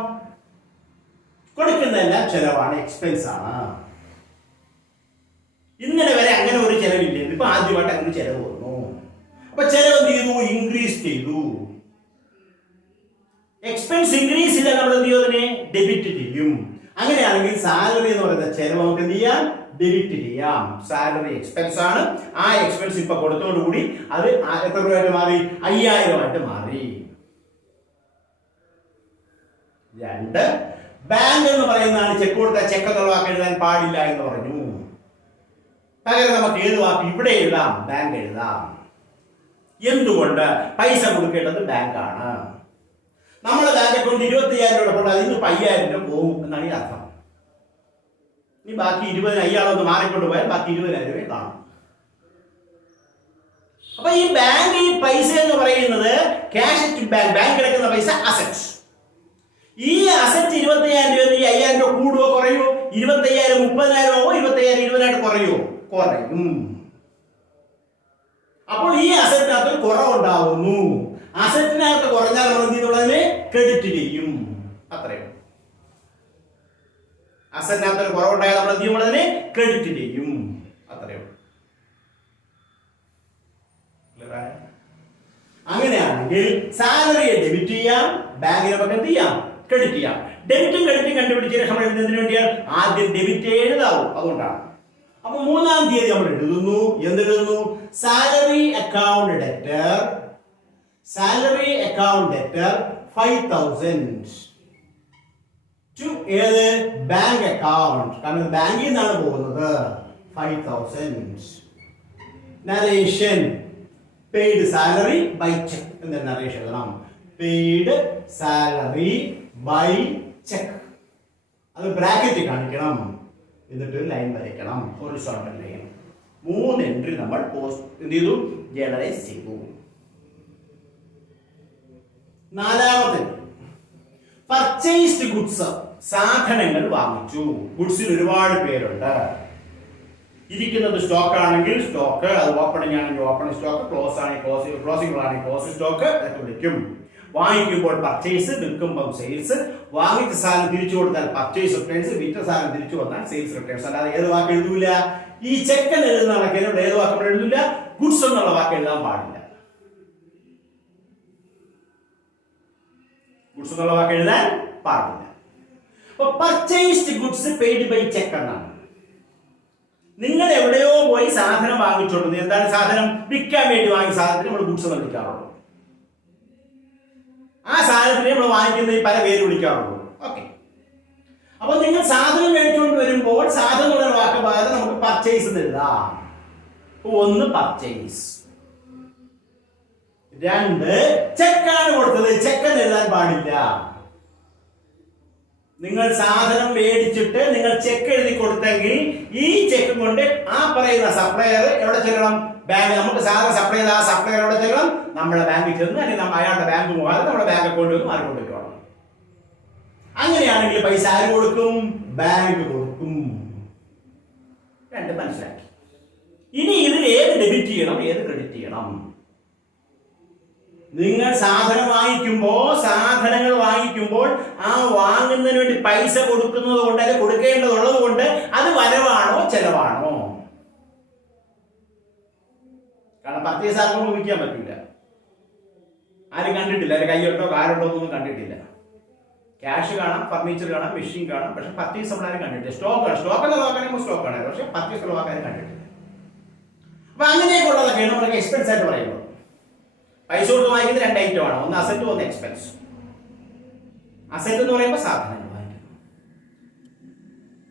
കൊടുക്കുന്നതെല്ലാം ചെലവാണ്, എക്സ്പെൻസ് ആണ്. ഇന്നലെ വരെ അങ്ങനെ ഒരു ചെലവില്ല, ഇപ്പൊ ആദ്യമായിട്ട് അങ്ങനെ ചെലവ് വന്നു. അപ്പൊ ചെലവ് എന്ത് ചെയ്തു? ഇൻക്രീസ് ചെയ്തു. എക്സ്പെൻസ് ഇൻക്രീസ് ചെയ്താൽ നമ്മൾ എന്ത് ചെയ്യും? അതിനെ ഡെബിറ്റ് ചെയ്യും. അങ്ങനെയാണെങ്കിൽ സാലറി എന്ന് പറയുന്ന ചെലവ് നമുക്ക് എന്ത് ചെയ്യാം? ഡെബിറ്റ് ചെയ്യാം. സാലറി എക്സ്പെൻസ് ആണ്. ആ എക്സ്പെൻസ് ഇപ്പൊ കൊടുത്തോടുകൂടി അത് എത്ര രൂപയായിട്ട് മാറി? 5000 ആയിട്ട് മാറി. 2, ബാങ്ക് എന്ന് പറയുന്നതാണ് ചെക്ക് കൊടുത്ത ചെക്ക് എന്നുള്ള വാക്ക് എഴുതാൻ പാടില്ല എന്ന് പറഞ്ഞു. പകരം നമുക്ക് ഏത് വാക്ക് ഇവിടെ എഴുതാം? ബാങ്ക് എഴുതാം. എന്തുകൊണ്ട്? പൈസ കൊടുക്കേണ്ടത് ബാങ്കാണ്. നമ്മളെ ബാങ്ക് അക്കൗണ്ട് 25,000 രൂപ കൊണ്ട് അതിന് 5000 രൂപ പോകും എന്നാണ് ഈ അർത്ഥം. ഇനി ബാക്കി 20 അയ്യാളൊന്ന് മാറിക്കൊണ്ട് പോയാൽ ബാക്കി 20,000 രൂപ കാണും. അപ്പൊ ഈ ബാങ്ക്, ഈ പൈസ എന്ന് പറയുന്നത് ക്യാഷ് അറ്റ് ബാങ്ക്, ബാങ്ക് കിടക്കുന്ന പൈസ അസറ്റ്. ഈ അസറ്റ് 25,000 രൂപ, ഈ 5000 രൂപ കൂടുവോ കുറയോ? 25,000 30,000 ആവോ? 25,000 20,000 കുറയോ? കുറയും. അപ്പോൾ ഈ അസറ്റിനകത്ത് കുറവുണ്ടാവുന്നു. അസറ്റിനകത്ത് കുറഞ്ഞാൽ നമ്മൾ എന്ത് ചെയ്തുള്ളതിനെ ക്രെഡിറ്റ് ചെയ്യും. അത്രയും. അസറ്റിനകത്ത് കുറവുണ്ടായാൽ നമ്മൾ എന്ത് ചെയ്യും? അതിനെ ക്രെഡിറ്റ് ചെയ്യും. അത്രയും. അങ്ങനെയാണെങ്കിൽ സാലറിയെ ഡെബിറ്റ് ചെയ്യാം, ബാങ്കിനെ നമുക്ക് എന്ത് ചെയ്യാം? ക്രെഡിറ്റ് ചെയ്യാം. ഡെബിറ്റും ക്രെഡിറ്റും കണ്ടുപിടിച്ചതിന് നമ്മൾ എന്തിനു വേണ്ടിയാണ്? ആദ്യം ഡെബിറ്റ് എഴുതാവും, അതുകൊണ്ടാണ്. അപ്പൊ 3-ാം തീയതി നമ്മൾ എഴുതുന്നു. എന്തെഴുതുന്നു? Salary account debtor, salary account debtor 5,000 to ഏത്? Bank account. കാരണം ബാങ്കിൽ നിന്നാണ് പോകുന്നത്. 5,000. Narration paid salary by cheque എന്ന നരേഷൻ എഴുതണം. Paid salary by cheque. അത് ബ്രാക്കറ്റ് കാണിക്കണം, എന്നിട്ട് ലൈൻ വരയ്ക്കണം, ഹൊറിസോണ്ടൽ ലൈൻ. 3 എൻട്രി നമ്മൾ എന്ത് ചെയ്തു? ജനറേറ്റ് ചെയ്തു. 4-ാമത്തെ പർച്ചേസ്ഡ് ഗുഡ്സ്, സാധനങ്ങൾ വാങ്ങിച്ചു. ഗുഡ്സിന് ഒരുപാട് പേരുണ്ട്. ഇരിക്കുന്നത് സ്റ്റോക്ക് ആണെങ്കിൽ സ്റ്റോക്ക്, അത് ഓപ്പണിംഗ് ആണെങ്കിൽ ഓപ്പണിംഗ് സ്റ്റോക്ക്, ക്ലോസ് ആണെങ്കിൽ ക്ലോസിംഗ് ആണെങ്കിൽ ക്ലോസ് സ്റ്റോക്ക് എന്നൊക്കെ വിളിക്കും. വാങ്ങിക്കുമ്പോൾ പർച്ചേസ്, വിൽക്കുമ്പോൾ സെയിൽസ്. വാങ്ങിച്ച സാധനം തിരിച്ചു കൊടുത്താൽ പർച്ചേസ് റിട്ടേൺസ്, വിറ്റ സാധനം തിരിച്ചു വന്നാൽ സെയിൽസ് റിട്ടേൺസ്. അല്ലാതെ ഏത് വാക്ക് എഴുതൂല? ഈ ചെക്ക് എഴുതുന്ന കണക്കിനോട് ഏത് വാക്ക് എഴുതൂല? ഗുഡ്സ് എന്നുള്ള വാക്ക് എഴുതാൻ പാടില്ല. ഗുഡ്സ് എന്നുള്ള വാക്ക് എഴുതാൻ പാടില്ല. അപ്പൊ purchased goods paid by cheque എന്നാണ്. നിങ്ങൾ എവിടെയോ പോയി സാധനം വാങ്ങിച്ചോണ്ട്, എന്താണ് സാധനം? വിൽക്കാൻ വേണ്ടി വാങ്ങിയ സാധനത്തിന് നമ്മൾ ഗുഡ്സ് എന്ന് വിളിക്കാറുള്ളൂ. ആ സാധനത്തിന് നമ്മൾ വാങ്ങിക്കുന്നത് പല പേര് വിളിക്കാറുള്ളൂ. ഓക്കെ, അപ്പൊ നിങ്ങൾ സാധനം മേടിച്ചുകൊണ്ട് വരുമ്പോൾ സാധനം എന്നുള്ള വാക്ക് പകരം നമുക്ക് പർച്ചേസ് എന്ന് എഴുതാം. 1 പർച്ചേസ്. 2 ചെക്കാണ് കൊടുത്തത്, ചെക്ക് എന്ന് എഴുതാൻ പാടില്ല. നിങ്ങൾ സാധനം മേടിച്ചിട്ട് നിങ്ങൾ ചെക്ക് എഴുതി കൊടുത്തെങ്കിൽ ഈ ചെക്ക് കൊണ്ട് ആ പറയുന്ന സപ്ലയർ എവിടെ ചെല്ലണം? ബാങ്ക്. നമുക്ക് സാധനം സപ്ലൈ ചെയ്ത ആ സപ്ലയർ എവിടെ ചെല്ലണം? നമ്മുടെ ബാങ്കിൽ ചെന്ന്, അല്ലെങ്കിൽ അയാളുടെ ബാങ്ക് മുഖാന്തരം നമ്മുടെ ബാങ്ക് അക്കൗണ്ടിൽ നിന്ന് മാറി കൊടുക്കണം. അങ്ങനെയാണെങ്കിൽ പൈസ ആര് കൊടുക്കും? ബാങ്ക് കൊടുക്കും. 2 മനസ്സിലാക്കി. ഇനി ഇതിൽ ഏത് ഡെബിറ്റ് ചെയ്യണം, ഏത് ക്രെഡിറ്റ് ചെയ്യണം? നിങ്ങൾ സാധനങ്ങൾ വാങ്ങിക്കുമ്പോൾ ആ വാങ്ങുന്നതിന് വേണ്ടി പൈസ കൊടുക്കുന്നത് കൊണ്ട്, അല്ലെങ്കിൽ കൊടുക്കേണ്ടതുള്ളത് കൊണ്ട് അത് വരവാണോ ചെലവാണോ? കാരണം പർച്ചേസ് ആർക്കും ഉപയോഗിക്കാൻ പറ്റില്ല. ആരും കണ്ടിട്ടില്ല, അതിന്റെ കൈയോട്ടോ കാരോട്ടോ ഒന്നും കണ്ടിട്ടില്ല. ക്യാഷ് കാണാം, ഫർണിച്ചർ കാണാം, മെഷീൻ കാണാം, പക്ഷെ പർച്ചേസ് നമ്മൾ ആരും കണ്ടിട്ടില്ല. സ്റ്റോക്ക് നോക്കുകയാണെങ്കിൽ സ്റ്റോക്ക് ആണ്, പക്ഷെ പർച്ചേസ് ഉള്ള വാക്കാരും കണ്ടിട്ടില്ല. അപ്പൊ അങ്ങനെയൊക്കെ ഉള്ളതൊക്കെയാണ് നമുക്ക് എക്സ്പെൻസ് ആയിട്ട് പറയുന്നത്. പൈസ കൊടുത്ത് വാങ്ങിക്കുന്നത് 2 ഐറ്റം ആണ്, ഒന്ന് അസറ്റ്, ഒന്ന് എക്സ്പെൻസ്. അസറ്റ് എന്ന് പറയുമ്പോൾ സാധനങ്ങൾ വാങ്ങിക്കുന്നു,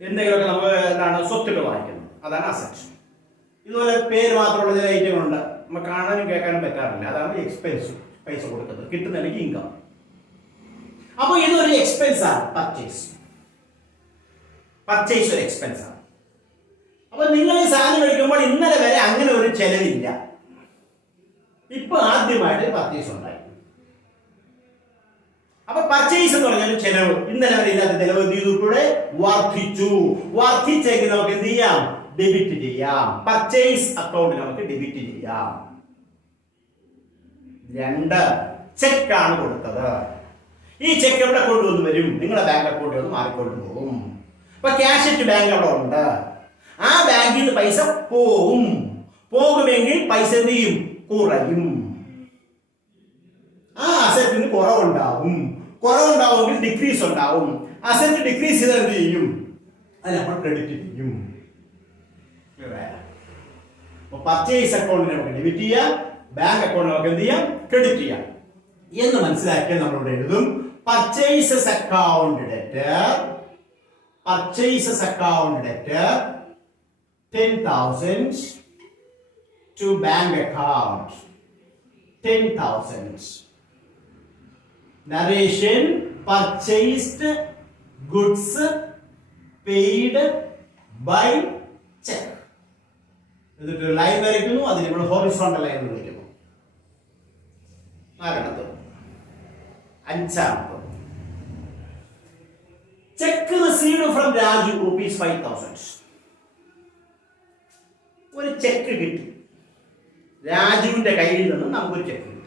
എന്തെങ്കിലുമൊക്കെ നമ്മൾ എന്താണ് സ്വത്തുക്കൾ വാങ്ങിക്കുന്നു, അതാണ് അസറ്റ്. ഇതുപോലെ പേര് മാത്രമുള്ള ചില ഐറ്റങ്ങളുണ്ട്, നമ്മൾ കാണാനും കേൾക്കാനും പറ്റാറില്ല, അതാണ് എക്സ്പെൻസ്. പൈസ കൊടുക്കുന്നത്, കിട്ടുന്നതിലേക്ക് ഇൻകം. അപ്പൊ ഇതൊരു എക്സ്പെൻസ് ആണ്. പർച്ചേസ് ഒരു എക്സ്പെൻസ് ആണ്. അപ്പൊ നിങ്ങൾ ഈ സാധനം മേടിക്കുമ്പോൾ ഇന്നലെ വരെ അങ്ങനെ ഒരു ചെലവില്ല. ഇപ്പൊ ആദ്യമായിട്ട് പർച്ചേസ് ഉണ്ടായി. അപ്പൊ പർച്ചേസ് എന്ന് പറഞ്ഞാൽ ചെലവ്. ഇന്നലെ വരെ ഇല്ലാത്ത ചെലവ് എന്ത് ചെയ്തു? ഇവിടെ വർദ്ധിച്ചു. വർദ്ധിച്ചെങ്കിൽ നമുക്ക് എന്ത് ചെയ്യാം? ഡെബിറ്റ് ചെയ്യാം. പർച്ചേസ് അക്കൗണ്ട് നമുക്ക് ഡെബിറ്റ് ചെയ്യാം. 2, ചെക്കാണ് കൊടുത്തത്. ഈ ചെക്ക് എവിടെ കൊണ്ടുവന്ന് വരും? നിങ്ങളുടെ ബാങ്ക് അക്കൗണ്ടിൽ നിന്ന് മാറിക്കൊണ്ട് പോകും. അപ്പൊ ക്യാഷ് അറ്റ് ബാങ്ക് അവിടെ ഉണ്ട്. ആ ബാങ്കിൽ നിന്ന് പൈസ പോകുമെങ്കിൽ പൈസ എന്ത് ചെയ്യും? കുറയും. ആ അസറ്റിന് കുറവുണ്ടാവുമെങ്കിൽ ഡിക്രീസ് ഉണ്ടാവും. അസറ്റ് ഡിക്രീസ് ചെയ്താൽ എന്ത് ചെയ്യും? അത് നമ്മൾ ക്രെഡിറ്റ് ചെയ്യും. പർച്ചേസ് അക്കൗണ്ടിന് നമുക്ക് ഡെബിറ്റ് ചെയ്യാം, ബാങ്ക് അക്കൗണ്ട് നമുക്ക് എന്ത് ചെയ്യാം? ക്രെഡിറ്റ് ചെയ്യാം എന്ന് മനസ്സിലാക്കിയാൽ നമ്മളിവിടെ എഴുതും purchases account debtor 10,000 to bank account 10,000. Narration: purchased goods paid by check. എന്നിട്ട് ലൈൻ വരയ്ക്കുന്നു, അതിന് നമ്മൾ ഹൊറിസോണ്ടൽ ലൈൻ എന്ന് വിളിക്കുന്നു. അഞ്ചാമത്തെ ചെക്ക് റിസീവ്ഡ് ഫ്രം രാജു ₹5,000. ഒരു ചെക്ക് കിട്ടി, രാജുവിന്റെ കയ്യിൽ നിന്ന് നമുക്കൊരു ചെക്ക് കിട്ടി.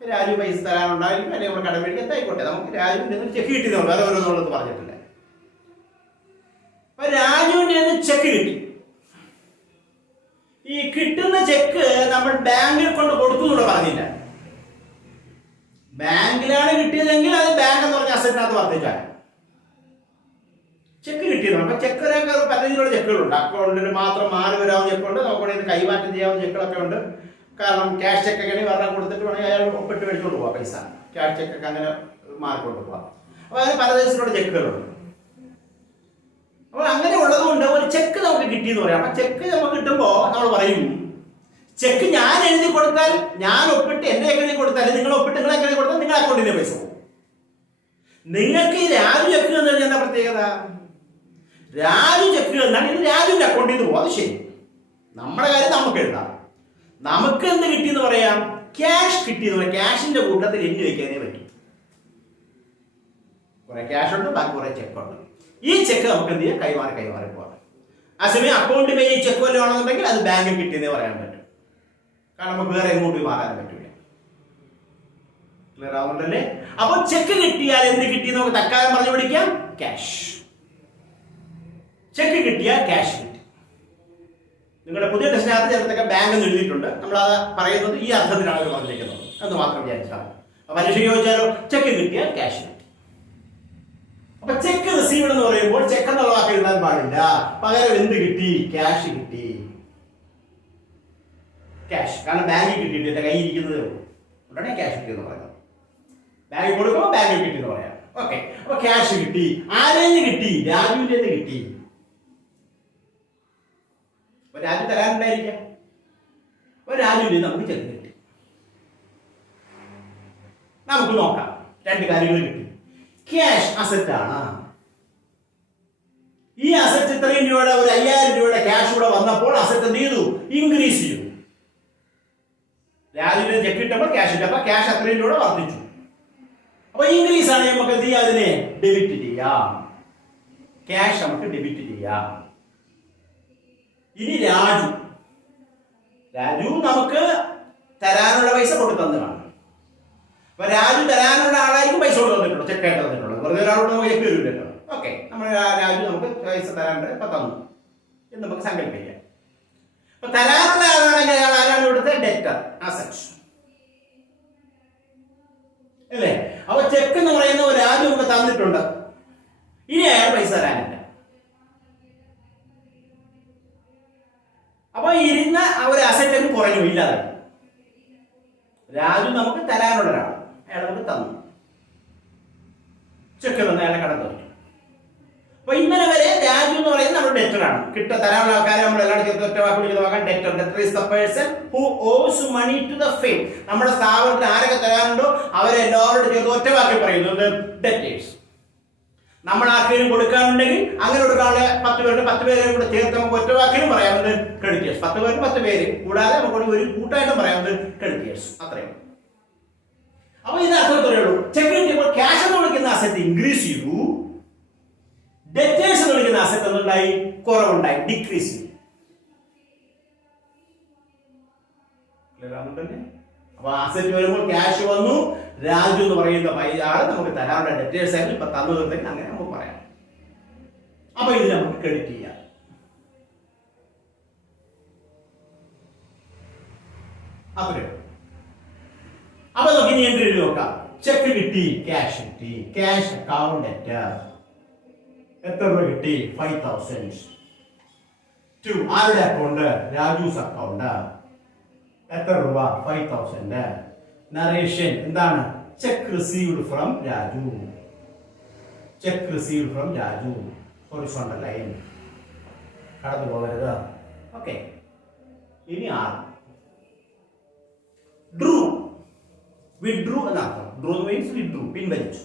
രാജു പൈസ തരാനുണ്ടായിരിക്കും, അല്ലെങ്കിൽ നമ്മൾ കടം മേടിക്കാൻ ആയിക്കോട്ടെ, നമുക്ക് രാജുവിന്റെ ചെക്ക് കിട്ടി. വേറെ ഓരോന്നുള്ളത് പറഞ്ഞിട്ടില്ല. അപ്പൊ രാജുവിന്റെ ചെക്ക് കിട്ടി. ഈ കിട്ടുന്ന ചെക്ക് നമ്മൾ ബാങ്കിൽ കൊണ്ട് കൊടുത്തു എന്നൂടെ പറഞ്ഞില്ല. ബാങ്കിലാണ് കിട്ടിയതെങ്കിൽ അത് ബാങ്ക് എന്ന് പറഞ്ഞ അസറ്റിനകത്ത് വർദ്ധിച്ചാൽ ചെക്ക് കിട്ടിയത്. അപ്പൊ ചെക്കിനൊക്കെ പല രീതിയിലുള്ള ചെക്കുകളുണ്ട്. അക്കൗണ്ടിന് മാത്രം മാറി വരാവുന്ന ചെക്കുണ്ട്, നമുക്ക് കൈമാറ്റം ചെയ്യാവുന്ന ചെക്കുകളൊക്കെ ഉണ്ട്. കാരണം ക്യാഷ് ചെക്കൊക്കെ ആണെങ്കിൽ വേറെ കൊടുത്തിട്ട് വേണമെങ്കിൽ അയാൾ ഒപ്പിട്ട് മേടിച്ചോണ്ട് പോവാം പൈസ. ക്യാഷ് ചെക്കൊക്കെ അങ്ങനെ മാറിക്കൊണ്ട് പോവാം. അപ്പൊ അതിന് പല തരത്തിലുള്ള ചെക്കുകളുണ്ട്. അപ്പൊ അങ്ങനെ ഉള്ളതുകൊണ്ട് ഒരു ചെക്ക് നമുക്ക് കിട്ടിയെന്ന് പറയാം. അപ്പൊ ചെക്ക് നമുക്ക് കിട്ടുമ്പോ നമ്മൾ പറയും, ചെക്ക് ഞാൻ എഴുതി കൊടുത്താൽ, ഞാൻ ഒപ്പിട്ട് എന്റെ എഴുതി കൊടുത്താൽ, നിങ്ങൾ ഒപ്പിട്ട് നിങ്ങളെ എഴുതി കൊടുത്താൽ നിങ്ങളുടെ അക്കൗണ്ടിന്റെ പൈസ പോകും. നിങ്ങൾക്ക് ഈ രാജു ചെക്ക് തന്നാൽ എന്താ പ്രത്യേകത? രാജു ചെക്ക് തന്നാൽ ഇത് രാജുവിന്റെ അക്കൗണ്ടിൽ നിന്ന് പോകും. അത് ശരി, നമ്മുടെ കാര്യം നമുക്ക് എഴുതാം. നമുക്ക് എന്ത് കിട്ടിയെന്ന് പറയാം? ക്യാഷ് കിട്ടിയെന്ന് പറയാം. ക്യാഷിന്റെ കൂട്ടത്തിൽ എണ്ണി വയ്ക്കാനേ പറ്റും. കുറെ ക്യാഷ് ഉണ്ട്, ബാക്കി കുറെ ചെക്ക് ഉണ്ട്. ഈ ചെക്ക് നമുക്ക് എന്ത് ചെയ്യാം? കൈമാറി പോകാം. അതേസമയം അക്കൗണ്ട് പേ ചെക്ക് വല്ലതും ആണെന്നുണ്ടെങ്കിൽ അത് ബാങ്കിൽ കിട്ടിയെന്നേ പറയാൻ പറ്റും. കാരണം നമുക്ക് വേറെ എങ്ങോട്ട് മാറാനും പറ്റില്ല. ക്ലിയർ ആവുന്നുണ്ടല്ലേ? അപ്പൊ ചെക്ക് കിട്ടിയാൽ എന്ത് കിട്ടി നമുക്ക് തൽക്കാലം പറഞ്ഞു പിടിക്കാം, ക്യാഷ്. ചെക്ക് കിട്ടിയാൽ ക്യാഷ് കിട്ടി. നിങ്ങളുടെ പുതിയ ടെസ്റ്റിനകത്ത് ചിലതൊക്കെ ബാങ്ക് എന്ന് എഴുതിയിട്ടുണ്ട്. നമ്മൾ അത് പറയുന്നത് ഈ അർത്ഥത്തിലാണ് അവർ പറഞ്ഞിരിക്കുന്നത് എന്ന് മാത്രം വിചാരിച്ചാൽ. പരീക്ഷ ചോദിച്ചാലോ, ചെക്ക് കിട്ടിയാൽ ക്യാഷ് കിട്ടി. അപ്പൊ ചെക്ക് റിസീവ്ഡ് എന്ന് പറയുമ്പോൾ ചെക്ക് എന്നുള്ള വാക്ക് എഴുതാൻ പാടില്ല. പകരം എന്ത് കിട്ടി? ക്യാഷ് കിട്ടി. ക്യാഷ്. കാരണം ബാങ്കിൽ കിട്ടിയിട്ട് എന്റെ കയ്യിൽ ഇരിക്കുന്നതേ ഉള്ളൂ, ഉടനെ ക്യാഷ് കിട്ടി എന്ന് പറയാം. ബാങ്കിൽ കൊടുക്കുമ്പോൾ ബാങ്കിൽ കിട്ടി എന്ന് പറയാം. ഓക്കെ, അപ്പൊ ക്യാഷ് കിട്ടി. ആരെന്ന് കിട്ടി? രാജുവിന്റെ കിട്ടി. അപ്പൊ രാജു തരാനുണ്ടായിരിക്കാം. അപ്പൊ രാജുവിന്റെ നമുക്ക് ചെക്ക് കിട്ടി. നമുക്ക് നോക്കാം, രണ്ട് കാര്യങ്ങൾ കിട്ടി. ക്യാഷ് അസറ്റ് ആണ്. ഈ അസറ്റ് ഇത്രയും രൂപയുടെ, ഒരു 5,000 രൂപയുടെ ക്യാഷ് കൂടെ വന്നപ്പോൾ അസറ്റ് എന്ത് ചെയ്തു? ഇൻക്രീസ് ചെയ്തു. രാജുവിന് ചെക്ക് കിട്ടുമ്പോൾ ക്യാഷ് കിട്ടും. അപ്പൊ ക്യാഷ് അത്രയും രൂപ വർദ്ധിച്ചു. അപ്പൊ ഇൻക്രീസ് ആണ്, നമുക്ക് എന്ത് ചെയ്യാം? അതിനെ ഡെബിറ്റ് ചെയ്യാം. ക്യാഷ് നമുക്ക് ഡെബിറ്റ് ചെയ്യാം. ഇനി രാജു നമുക്ക് തരാനുള്ള പൈസ കൊടുത്തതാണ്. അപ്പൊ രാജു തരാനുള്ള ആളായിരിക്കും പൈസ കൊണ്ട് തന്നിട്ടുള്ളൂ, ചെക്കായിട്ട് തന്നിട്ടുള്ളത്. വെറുതെ ഒരാളോട് നമുക്ക് ചെക്ക് തരില്ലല്ലോ. ഓക്കെ, നമ്മൾ രാജു നമുക്ക് പൈസ തരാണ്ട് ഇപ്പൊ തന്നു എന്ന് നമുക്ക് സങ്കല്പിക്കാം. അപ്പൊ തരാനുള്ള ആളാണെങ്കിൽ അയാൾ ആരാണ്? ഇവിടുത്തെ ഡെറ്റർ, അസറ്റ് അല്ലേ? അപ്പൊ ചെക്ക് എന്ന് പറയുന്ന ഒരു രാജു നമുക്ക് തന്നിട്ടുണ്ട്. ഇനി അയാൾ പൈസ തരാനില്ല. അപ്പൊ ഇരുന്ന ഒരു അസറ്റ് ഒക്കെ കുറഞ്ഞു, ഇല്ലാതെ. രാജു നമുക്ക് തരാനുള്ള ഒരാൾ, അയാൾ നമുക്ക് തന്നു. ചെക്ക് തന്നു, അയാളെ കടം തന്നു. അപ്പൊ ഇന്നലെ വരെ രാജു എന്ന് പറയുന്നത് നമ്മുടെ ഡെറ്റർ ആണ്. തരാനുള്ള ആൾക്കാരെ നമ്മൾ എല്ലാവരും ചേർത്ത് ഒറ്റ വാക്ക് വിളിക്കുന്ന വാക്കാൻ debtor. Debtor is the person who owes money to the firm. നമ്മുടെ സ്ഥാപനത്തിന് ആരൊക്കെ തരാനുണ്ടോ അവരെ എല്ലാവരോടും ചേർത്ത് ഒറ്റ വാക്കിൽ പറയുന്നത് ഡെറ്റേഴ്സ്. നമ്മൾ ആർക്കെങ്കിലും കൊടുക്കാനുണ്ടെങ്കിൽ അങ്ങനെ കൊടുക്കാനുള്ള 10 പേരെ കൂടെ ചേർത്ത് നമുക്ക് ഒറ്റ വാക്കിലും പറയാവുന്നത് ക്രെഡിറ്റേഴ്സ്. 10 പേര് 10 പേര് കൂടാതെ നമുക്ക് ഒരു കൂട്ടായിട്ടും പറയാവുന്നത് ക്രെഡിറ്റേഴ്സ്. അത്രയും. അപ്പൊ ഇതിനർത്ഥം ഇത്രയേ ഉള്ളൂ. ചെക്ക് കിട്ടിയപ്പോൾ ക്യാഷ് എന്ന് വിളിക്കുന്ന അസറ്റ് ഇൻക്രീസ് ചെയ്തു, ഡെറ്റേഴ്സ് എന്ന് വിളിക്കുന്ന അസറ്റ് എന്തുണ്ടായി? കുറവുണ്ടായി, ഡിക്രീസ് ചെയ്തു. അപ്പൊ അസറ്റ് വരുമ്പോൾ ക്യാഷ് വന്നു, രാജു എന്ന് പറയുന്ന ആള് നമുക്ക് തരാനുള്ള ഡെറ്റേഴ്സ് ആയിട്ട് ഇപ്പൊ തന്നു തീർന്നെങ്കിൽ അങ്ങനെ നമുക്ക് പറയാം. അപ്പൊ ഇത് നമുക്ക് ക്രെഡിറ്റ് ചെയ്യാം. അപ്പൊ നമുക്ക് ഇനി എൻട്രി എഴുതി നോക്കാം. ചെക്ക് കിട്ടി, ക്യാഷ് കിട്ടി, ക്യാഷ് അക്കൗണ്ട് എത്ര രൂപ കിട്ടി? 5000. ആരുടെ അക്കൗണ്ട്? രാജൂസ് അക്കൗണ്ട്. എത്ര രൂപ? 5000. നറേഷൻ എന്താണ്? Check received from Raju. Check received from Raju. Horizontal line കടന്നു പോകരുത്. ഓക്കെ. ഇനി ഡ്രൂ. വിഡ്രൂ എന്നർത്ഥം. ഡ്രൂ മീൻസ് വിഡ്രൂ, പിൻവലിച്ചു.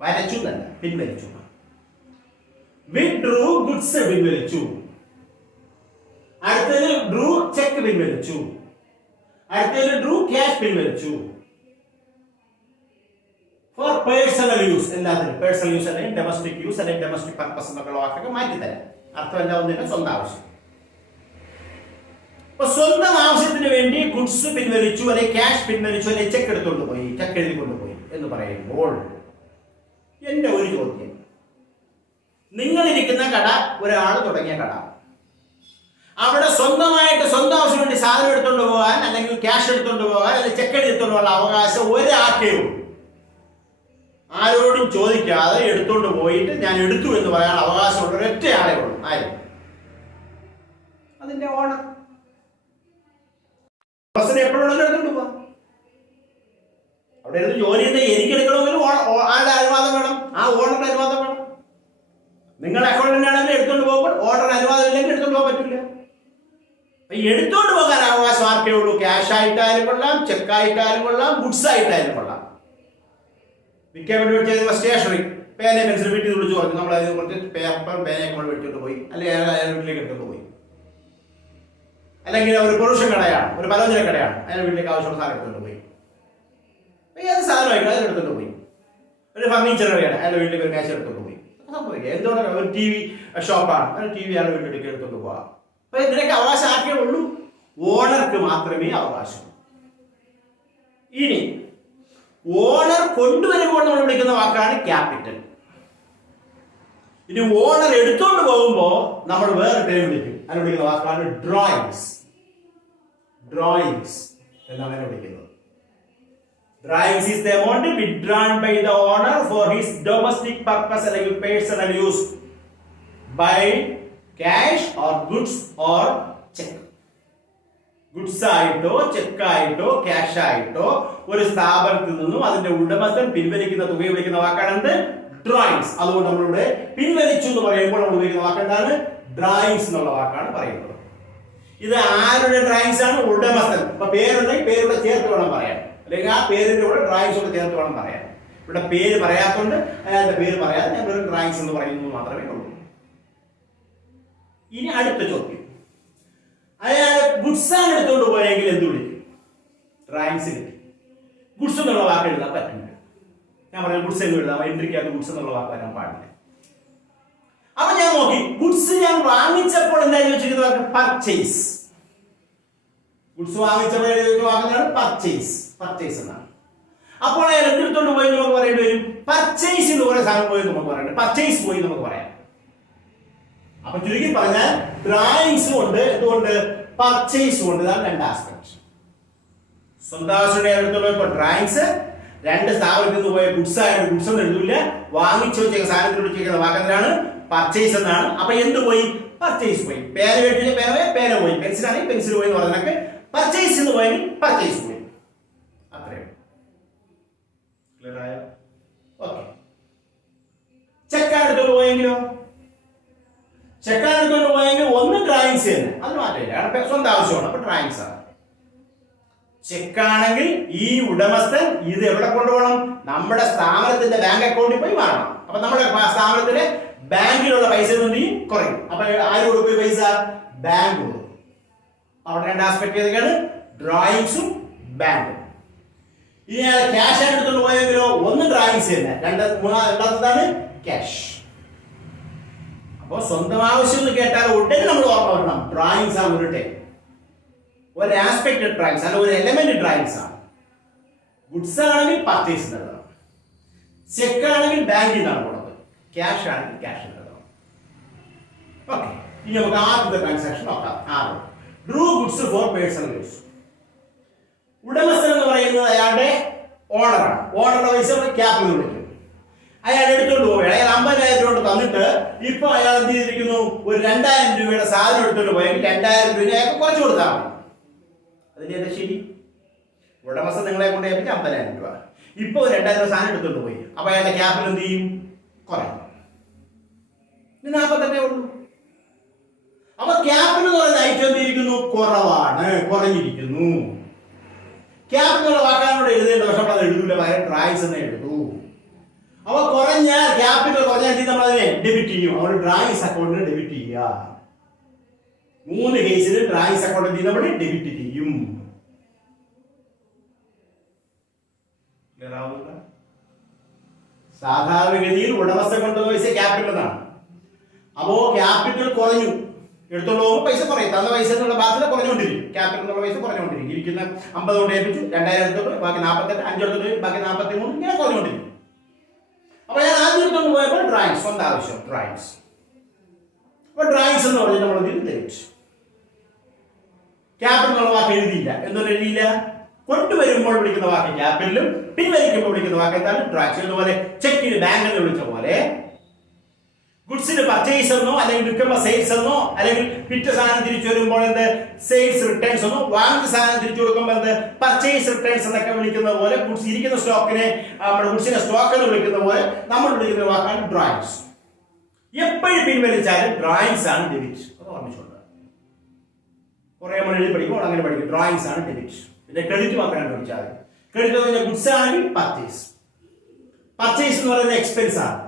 വരച്ചു തന്നെ, പിൻവലിച്ചു. വിഡ്രൂ ഗുഡ്സ് പിൻവലിച്ചു. അടുത്തതിൽ ഡ്രൂ ചെക്ക് പിൻവലിച്ചു. അടുത്തതിൽ ഡ്രൂ ക്യാഷ് പിൻവലിച്ചു. ഫോർ പേഴ്സണൽ യൂസ്, എല്ലാത്തിനും പേഴ്സണൽ യൂസ് അല്ലെങ്കിൽ ഡൊമസ്റ്റിക് യൂസ് അല്ലെങ്കിൽ ഡൊമസ്റ്റിക് പർപ്പസ് എന്നൊക്കെ വാക്കൊക്കെ മാറ്റി തരാം. അർത്ഥം എല്ലാം ഒന്നിന്റെ സ്വന്തം ആവശ്യം. അപ്പൊ സ്വന്തം ആവശ്യത്തിന് വേണ്ടി ഗുഡ്സ് പിൻവലിച്ചു അല്ലെങ്കിൽ ക്യാഷ് പിൻവലിച്ചു അല്ലെങ്കിൽ ചെക്ക് എടുത്തുകൊണ്ട് പോയി, ചെക്ക് എഴുതി കൊണ്ടുപോയി എന്ന് പറയുമ്പോൾ എന്റെ ഒരു ചോദ്യം, നിങ്ങളിരിക്കുന്ന കട ഒരാൾ തുടങ്ങിയ കട, അവിടെ സ്വന്തമായിട്ട് സ്വന്തം ആവശ്യത്തിന് വേണ്ടി സാധനം എടുത്തുകൊണ്ട് പോകാൻ അല്ലെങ്കിൽ ക്യാഷ് എടുത്തുകൊണ്ട് പോകാൻ അല്ലെങ്കിൽ ചെക്ക് എടുത്തുകൊണ്ട് പോകാനുള്ള അവകാശം ഒരാൾക്കേ ഉള്ളൂ. ആരോടും ചോദിക്കാതെ എടുത്തുകൊണ്ട് പോയിട്ട് ഞാൻ എടുത്തു എന്ന് പറയാൻ അവകാശമുള്ള ഒരൊറ്റ ആളേ ഉള്ളൂ. ആരും അതിന്റെ ഓണർ. എപ്പോഴും എടുത്തുകൊണ്ട് പോവാം. അവിടെ ഇരുന്ന് ജോലി ചെയ്ത് എനിക്ക് എടുക്കണമെങ്കിലും ആളുടെ അനുവാദം വേണം, ആ ഓണറിന്റെ അനുവാദം വേണം. നിങ്ങൾ അക്കൗണ്ടന്റ് ആണെങ്കിൽ എടുത്തുകൊണ്ട് പോകുമ്പോൾ ഓർഡർ അനുവാദം ഇല്ലെങ്കിൽ എടുത്തുകൊണ്ട് പോകാൻ പറ്റില്ല. എടുത്തുകൊണ്ട് പോകാൻ അവകാശം ആർക്കേ ഉള്ളൂ? ക്യാഷ് ആയിട്ടായാലും കൊള്ളാം, ചെക്ക് ആയിട്ടായാലും കൊള്ളാം, ഗുഡ്സ് ആയിട്ടായാലും കൊള്ളാം. വിൽക്കാൻ വേണ്ടി മേടിച്ച സ്റ്റേഷനറി പേനയും പെൻസിൽ വീട്ടിൽ വിളിച്ച് പറഞ്ഞു, നമ്മൾ അതിന് കുറച്ച് പേപ്പർ പേനയൊക്കെ നമ്മൾ മേടിച്ചുകൊണ്ട് പോയി, അല്ലെങ്കിൽ വീട്ടിലേക്ക് എടുത്തുകൊണ്ട് പോയി. അല്ലെങ്കിൽ ഒരു പ്രൊവിഷൻ കടയാണ്, ഒരു പലവ്യഞ്ജന കടയാണ്, അതിന് വീട്ടിലേക്ക് ആവശ്യമുള്ള സാധനം എടുത്തുകൊണ്ട് പോയി. ഏത് സാധനമായിട്ട് അതിന് എടുത്തുകൊണ്ട് പോയി. ഒരു ഫർണിച്ചർ കടയാണ്, അതിന്റെ വീട്ടിലേക്ക് ഒരു മേശ എടുത്തുകൊണ്ട് പോയി. സംഭവിക്കുക എന്തുകൊണ്ടാണ്? ഒരു ടി വി ഷോപ്പാണ്, ഒരു ടി വി ആണ് വീട്ടിലേക്ക് എടുത്തുകൊണ്ട് പോകാം. അപ്പൊ ഇതിനൊക്കെ അവകാശം ആർക്കേ ഉള്ളൂ? ഓണർക്ക് മാത്രമേ അവകാശം. ഇനി ഓണർ കൊണ്ടുവരുമ്പോൾ നമ്മൾ വിളിക്കുന്ന വാക്കാണ് ക്യാപിറ്റൽ. ഇനി ഓണർ എടുത്തോണ്ട് പോകുമ്പോ നമ്മൾ വേറെ പേര് വിളിക്കും, അതിനെ വിളിക്കുന്ന വാക്കാണ് ഡ്രോയിങ്സ്. ഡ്രോയിങ്സ് എന്നാണ് അതിനെ വിളിക്കുന്നത്. Drawings is the amount withdrawn by the owner for his domestic purpose അല്ലെങ്കിൽ personal use by cash or goods or check. Goods ആയിട്ടോ ചെക്ക് ആയിട്ടോ ക്യാഷ് ആയിട്ടോ ഒരു സ്ഥാപനത്തിൽ നിന്നും അതിന്റെ ഉടമസ്ഥൻ പിൻവലിക്കുന്ന തുക വിളിക്കുന്ന വാക്കാണ് ഡ്രോയിങ്സ്. അതുകൊണ്ട് നമ്മളിവിടെ പിൻവലിച്ചു എന്ന് പറയുമ്പോൾ നമ്മൾ ഉപയോഗിക്കുന്ന വാക്കെന്താണ്? ഡ്രോയിങ്സ് എന്നുള്ള വാക്കാണ് പറയുന്നത്. ഇത് ആരുടെ ഡ്രോയിങ്സ് ആണ്? ഉടമസ്ഥൻ. അപ്പൊ പേരുണ്ടെങ്കിൽ പേരുടെ ചേർത്ത് വേണം പറയാൻ, അല്ലെങ്കിൽ ആ പേരിന്റെ കൂടെ ഡ്രോയിങ്സ് കൂടെ ചേർത്ത് വേണം പറയാൻ. ഇവിടെ പേര് പറയാത്തോണ്ട് അയാളുടെ പേര് പറയാതെ ഞാൻ ഒരു ഡ്രോയിങ്സ് എന്ന് പറയുന്നത് മാത്രമേ ഉള്ളൂ. ഇനി അടുത്ത ചോദ്യം, അയാൾ ഗുഡ്സ് ആണ് എടുത്തുകൊണ്ട് പോയെങ്കിൽ എന്ത് വിളിക്കും? ഡ്രോയിങ്സ് കിട്ടി. ഗുഡ്സ് എന്നുള്ള വാക്ക് എഴുതാൻ പറ്റില്ല. ഞാൻ പറഞ്ഞ ഗുഡ്സ് എന്ന് എഴുതാം, എൻട്രിക്കകത്ത് ഗുഡ്സ് എന്നുള്ള വാക്ക് വരാൻ പാടില്ല. അപ്പൊ ഞാൻ നോക്കി, ഗുഡ്സ് ഞാൻ വാങ്ങിച്ചപ്പോൾ എന്തായാലും വെച്ചിരിക്കുന്ന വാക്ക് പർച്ചേസ്. ഗുഡ്സ് വാങ്ങിച്ചപ്പോൾ വാക്കുന്നതാണ് പർച്ചേസ്. പർച്ചേസ് എന്നാണ്. അപ്പോൾ അയാൾ എന്തെടുത്തോണ്ട് പോയി നമുക്ക് പറയേണ്ടി വരും? പർച്ചേസ് എന്ന് പറയുന്ന സാധനം പോയി നമുക്ക് പറയണ്ട, പർച്ചേസ് പോയി നമുക്ക് പറയാം. അപ്പൊ ചുരുക്കി പറഞ്ഞാൽ ഡ്രോയിങ്സ് കൊണ്ട് എന്തുകൊണ്ട്? പർച്ചേസ് കൊണ്ട്. ഇതാണ് രണ്ട് ആസ്പെക്ട്. സ്വന്തം ആവശ്യമുള്ള ഡ്രോയിങ്സ്, രണ്ട് സ്ഥാപനത്തിൽ നിന്ന് പോയ ഗുഡ്സ് ആയിട്ട് ഗുഡ്സ് ഒന്നും എഴുതില്ല, വാങ്ങിച്ചു വെച്ച സാധനത്തിൽ വെച്ചിരിക്കുന്ന വാക്കെന്താണ്? പർച്ചേസ് എന്നാണ്. അപ്പൊ എന്ത് പോയി? പർച്ചേസ് പോയി. പേന മേടിച്ച പേന പോയി, പെൻസിലാണെങ്കിൽ പെൻസിൽ പോയി എന്ന് പറഞ്ഞാൽ പർച്ചേസ് എന്ന് പോയെങ്കിൽ പർച്ചേസ് പോയി. അത്രയും ക്ലിയർ ആയോ? ഓക്കെ. ചെക്കാണ് എടുത്തോണ്ട് പോയെങ്കിലോ? ചെക്കാണ് എടുത്തോണ്ട് പോയെങ്കിൽ ഒന്ന് ഡ്രോയിങ്സ് തന്നെ, അത് മാറ്റില്ല, കാരണം സ്വന്തം ആവശ്യമാണ്. അപ്പൊ ഡ്രോയിങ്സ് ആണ്. ചെക്കാണെങ്കിൽ ഈ ഉടമസ്ഥൻ ഇത് എവിടെ കൊണ്ടുപോകണം? നമ്മുടെ സ്ഥാപനത്തിന്റെ ബാങ്ക് അക്കൗണ്ടിൽ പോയി മാറണം. അപ്പൊ നമ്മുടെ സ്ഥാപനത്തിലെ ബാങ്കിലുള്ള പൈസ കുറയും. അപ്പൊ ആര് കൊടുക്കും പൈസ? ബാങ്ക് കൊടുക്കും. അവിടെ രണ്ട് ആസ്പെക്ട് ഏതൊക്കെയാണ്? ഡ്രോയിങ്സും ബാങ്കും. ഇനി അയാൾ ക്യാഷ് ആയിട്ട് എടുത്തുകൊണ്ട് പോയെങ്കിലോ ഒന്ന് ഡ്രോയിങ്സ് തന്നെ, രണ്ടാമത്തതാണ് ക്യാഷ്. അപ്പോൾ സ്വന്തം ആവശ്യം എന്ന് കേട്ടാൽ ഉടനെ നമ്മൾ ഓർമ്മ വരണം, ഡ്രോയിങ്സ് ആണ് ഒരു ആസ്പെക്ട് ഡ്രോയിങ്സ് അല്ല, ഒരു എലമെന്റ് ഡ്രോയിങ്സ് ആണ്. ഗുഡ്സ് ആണെങ്കിൽ പർച്ചേസ് നൽകണം, ചെക്ക് ആണെങ്കിൽ ബാങ്കിൽ നിന്നാണ് കൊടുത്തത്, ക്യാഷ് ആണെങ്കിൽ ക്യാഷ് നൽകണം. ഓക്കെ, ഇനി നമുക്ക് ആദ്യത്തെ ട്രാൻസാക്ഷൻ നോക്കാം. Drew goods for personal use. ഉടമസ്ഥൻ എന്ന് പറയുന്നത് അയാളുടെ ഓണറാണ്. ഓണറുടെ പൈസ ക്യാപിറ്റൽ വിളിക്കും. അയാൾ എടുത്തോണ്ട് പോയി, അയാൾ 50,000 രൂപ തന്നിട്ട് ഇപ്പൊ അയാൾ എന്ത് ചെയ്തിരിക്കുന്നു, ഒരു 2,000 രൂപയുടെ സാധനം എടുത്തോണ്ട് പോയെങ്കിൽ 2,000 രൂപ അയാൾക്ക് കുറച്ച് കൊടുത്താൽ മതി. അതിന്റെ എന്താ ശരി? ഉടമസ്ഥൻ നിങ്ങളെ കൊണ്ട് ഏൽപ്പിച്ച് 50,000 രൂപ, ഇപ്പൊ 2,000 രൂപ സാധനം എടുത്തോണ്ട് പോയി, അപ്പൊ അയാളുടെ ക്യാപിറ്റൽ എന്ത് ചെയ്യും? കുറയും. 40 ഉള്ളൂ. അപ്പൊ ക്യാപിറ്റൽ എന്ന് പറയുന്ന ഐറ്റം എന്തിരിക്കുന്നു? കുറവാണ്, കുറഞ്ഞിരിക്കുന്നു. ക്യാപിറ്റൽ വാക്കാനോട് എഴുതേണ്ട, പക്ഷെ നമ്മൾ അത് എഴുതൂല, പകരം ഡ്രോയിങ്സ് എന്ന് എഴുതൂ. അപ്പൊ കുറഞ്ഞ ക്യാപിറ്റൽ കുറഞ്ഞാൽ നമ്മൾ അതിനെ ഡെബിറ്റ് ചെയ്യും. അവിടെ ഡ്രോയിങ്സ് അക്കൗണ്ടിന് ഡെബിറ്റ് ചെയ്യുക. 3 കേസിൽ ഡ്രോയിങ്സ് അക്കൗണ്ടിൽ നമ്മൾ ഡെബിറ്റ് ചെയ്യും. സാധാരണഗതിയിൽ ഉടമസ്ഥ കൊണ്ടുപോയ പൈസ ക്യാപിറ്റൽ ആണ്. അപ്പോ ക്യാപിറ്റൽ കുറഞ്ഞു, എടുത്തോണ്ട് പോകുമ്പോൾ പൈസ കുറയും. തന്ന പൈസ എന്നുള്ള ബാധ്യത കുറഞ്ഞുകൊണ്ടിരിക്കും, ക്യാപിറ്റൽ എന്നുള്ള പൈസ കുറഞ്ഞുകൊണ്ടിരിക്കും. ഇരിക്കുന്ന 50 കൊണ്ട് ഏൽപ്പിച്ചു, 2,000 എടുത്തോട്ട് ബാക്കി 48, 5 എടുത്തോട്ട് ബാക്കി 43, ഇങ്ങനെ കുറഞ്ഞുകൊണ്ടിരിക്കും. അപ്പൊ ഞാൻ ആദ്യം എടുത്തോണ്ട് പോയപ്പോൾ ഡ്രോയിങ്സ്, സ്വന്തം ആവശ്യം ഡ്രോയിങ്സ്. അപ്പൊ ഡ്രോയിങ്സ് എന്ന് പറഞ്ഞാൽ നമ്മൾ ഡെബിറ്റ്. ക്യാപിറ്റൽ എന്നുള്ള വാക്ക് എഴുതിയില്ല. എന്തുകൊണ്ട് എഴുതിയില്ല? കൊണ്ടുവരുമ്പോൾ വിളിക്കുന്ന വാക്ക് ക്യാപിറ്റലും പിൻവലിക്കുമ്പോൾ വിളിക്കുന്ന വാക്ക് എന്താണ്? ഡ്രോയിങ്സ്. അതുപോലെ ചെക്കിന് ബാങ്ക് എന്ന് വിളിച്ച പോലെ ഗുഡ്സിന് പർച്ചേസ് എന്നോ, അല്ലെങ്കിൽ വിൽക്കുമ്പോൾ സെയിൽസ് എന്നോ, അല്ലെങ്കിൽ വിറ്റ സാധനം തിരിച്ചു വരുമ്പോൾ എന്ത് സെയിൽസ് റിട്ടേൺസ് എന്നോ, വാങ്ങിച്ച സാധനം തിരിച്ചു കൊടുക്കുമ്പോൾ എന്ത് പർച്ചേസ് റിട്ടേൺസ് എന്നൊക്കെ വിളിക്കുന്ന പോലെ, ഗുഡ്സ് ഇരിക്കുന്ന സ്റ്റോക്കിനെ നമ്മുടെ ഗുഡ്സിനെ സ്റ്റോക്ക് എന്ന് വിളിക്കുന്ന പോലെ നമ്മൾ വിളിക്കുന്ന വാക്കാണ് ഡ്രോയിങ്സ്. എപ്പോഴും പിൻവലിച്ചാലും ഡ്രോയിങ്സ് ആണ് ഡെബിറ്റ്. അത് ഓർമ്മിച്ചുകൊണ്ട് കുറെ നമ്മൾ എഴുതി പഠിക്കുമ്പോൾ അങ്ങനെ പഠിക്കും. ഡ്രോയിങ്സ് ആണ് ഡെബിറ്റ്. പിന്നെ ക്രെഡിറ്റ് മാത്രം കണ്ടുപിടിച്ചാൽ മതി. ക്രെഡിറ്റ് എന്ന് പറഞ്ഞാൽ ഗുഡ്സ് ആണെങ്കിൽ പർച്ചേസ്. പർച്ചേസ് എന്ന് പറയുന്നത് എക്സ്പെൻസ് ആണ്.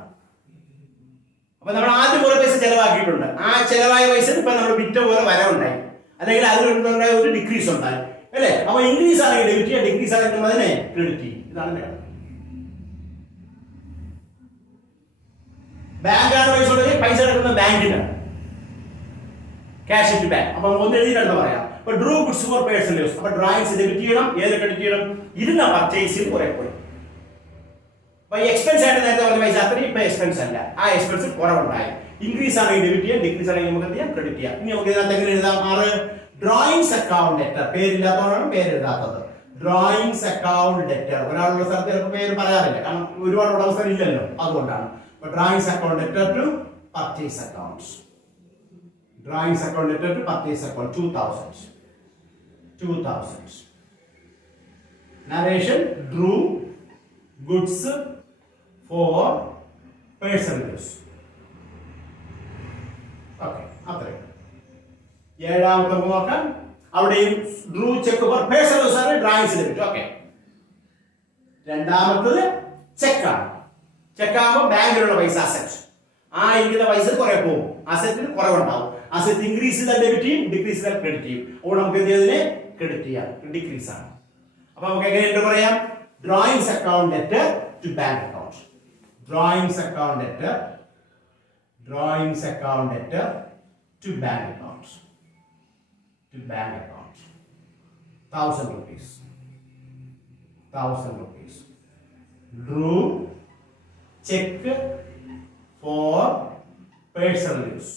അപ്പൊ നമ്മൾ ആദ്യം കുറെ പൈസ ചെലവാക്കിയിട്ടുണ്ട്. ആ ചെലവായ പൈസ ഇപ്പൊ നമ്മൾ വിറ്റ പോലെ വരവുണ്ടായി, അല്ലെങ്കിൽ അതിലുണ്ടായ ഒരു ഡിക്രീസ് ഉണ്ടായി, അല്ലേ? അപ്പൊ ഇൻക്രീസ് ആണെങ്കിൽ ഡെബിറ്റ് ചെയ്യുക, ഡിക്രീസ് ആണെങ്കിൽ നമ്മൾ അതിനെ ക്രെഡിറ്റ് ചെയ്യും. ഇതാണ് വേണം. ബാങ്കാണ് പൈസ ഉണ്ടെങ്കിൽ പൈസ എടുക്കുന്ന ബാങ്കിനാണ്, ക്യാഷ് ഇൻ ബാങ്ക്. അപ്പൊ ഒന്ന് എഴുതിയിട്ട് പറയാം. അപ്പൊ Drew goods for personal use. അപ്പൊ ഡ്രോയിങ്സ് ഡെബിറ്റ് ചെയ്യണം, ഏത് ക്രെഡിറ്റ് ചെയ്യണം? ഇരുന്ന പർച്ചേസിൽ കുറെ പോയി. അപ്പൊ എക്സ്പെൻസ് ആയിട്ട് നേരത്തെ പറഞ്ഞ പൈസ അത്രയും ഇപ്പൊ എക്സ്പെൻസ് അല്ല, ആ എക്സ്പെൻസ് കുറവുണ്ടായി. ഇൻക്രീസ് ആണെങ്കിൽ ഡെബിറ്റ് ചെയ്യാം, ഡിക്രീസ് ആണെങ്കിൽ നമുക്ക് എന്ത് ചെയ്യാം? ക്രെഡിറ്റ് ചെയ്യാം. ഇനി നമുക്ക് ഇതിനകത്ത് എങ്ങനെ എഴുതാം? 6 ഡ്രോയിങ്സ് അക്കൗണ്ട് ഡെറ്റർ. പേരില്ലാത്തവരാണ് പേര് എഴുതാത്തത്. Drawings account debtor. ഒരാളുടെ സ്ഥലത്ത് ചിലപ്പോൾ പേര് പറയാറില്ല, കാരണം ഒരുപാട് ഉടമസ്ഥർ ഇല്ലല്ലോ, അതുകൊണ്ടാണ്. Drawings account debtor to purchase accounts. Drawings account debtor to purchase account 2000. Narration drew goods for personal use. Okay, അത്രയും. 7ാമത്തെ നോക്കാം. അവിടെയും drew cheque for personal use ആണ്, ഡ്രോയിങ്സ് ഡെബിറ്റ്. ഓക്കെ. 2ാമത്തത് ചെക്കാണ്. ചെക്കാകുമ്പോൾ ബാങ്കിലുള്ള പൈസ അസറ്റ്. ആ ഇരിക്കുന്ന പൈസ കുറെ പോകും, അസറ്റിന് കുറവുണ്ടാവും. അസറ്റ് ഇൻക്രീസ് ചെയ്താൽ ഡെബിറ്റ് ചെയ്യും, ഡിക്രീസ് ചെയ്താൽ ക്രെഡിറ്റ് ചെയ്യും. അപ്പോൾ നമുക്ക് എന്ത് ചെയ്തതിനെ ക്രെഡിറ്റ് ചെയ്യാം, ഡിക്രീസ് ആണ്. അപ്പൊ നമുക്ക് എങ്ങനെയുണ്ട് പറയാം? Drawings account debtor to bank account. Drawings account debtor to bank account. 1,000 rupees. Drew check for personal use.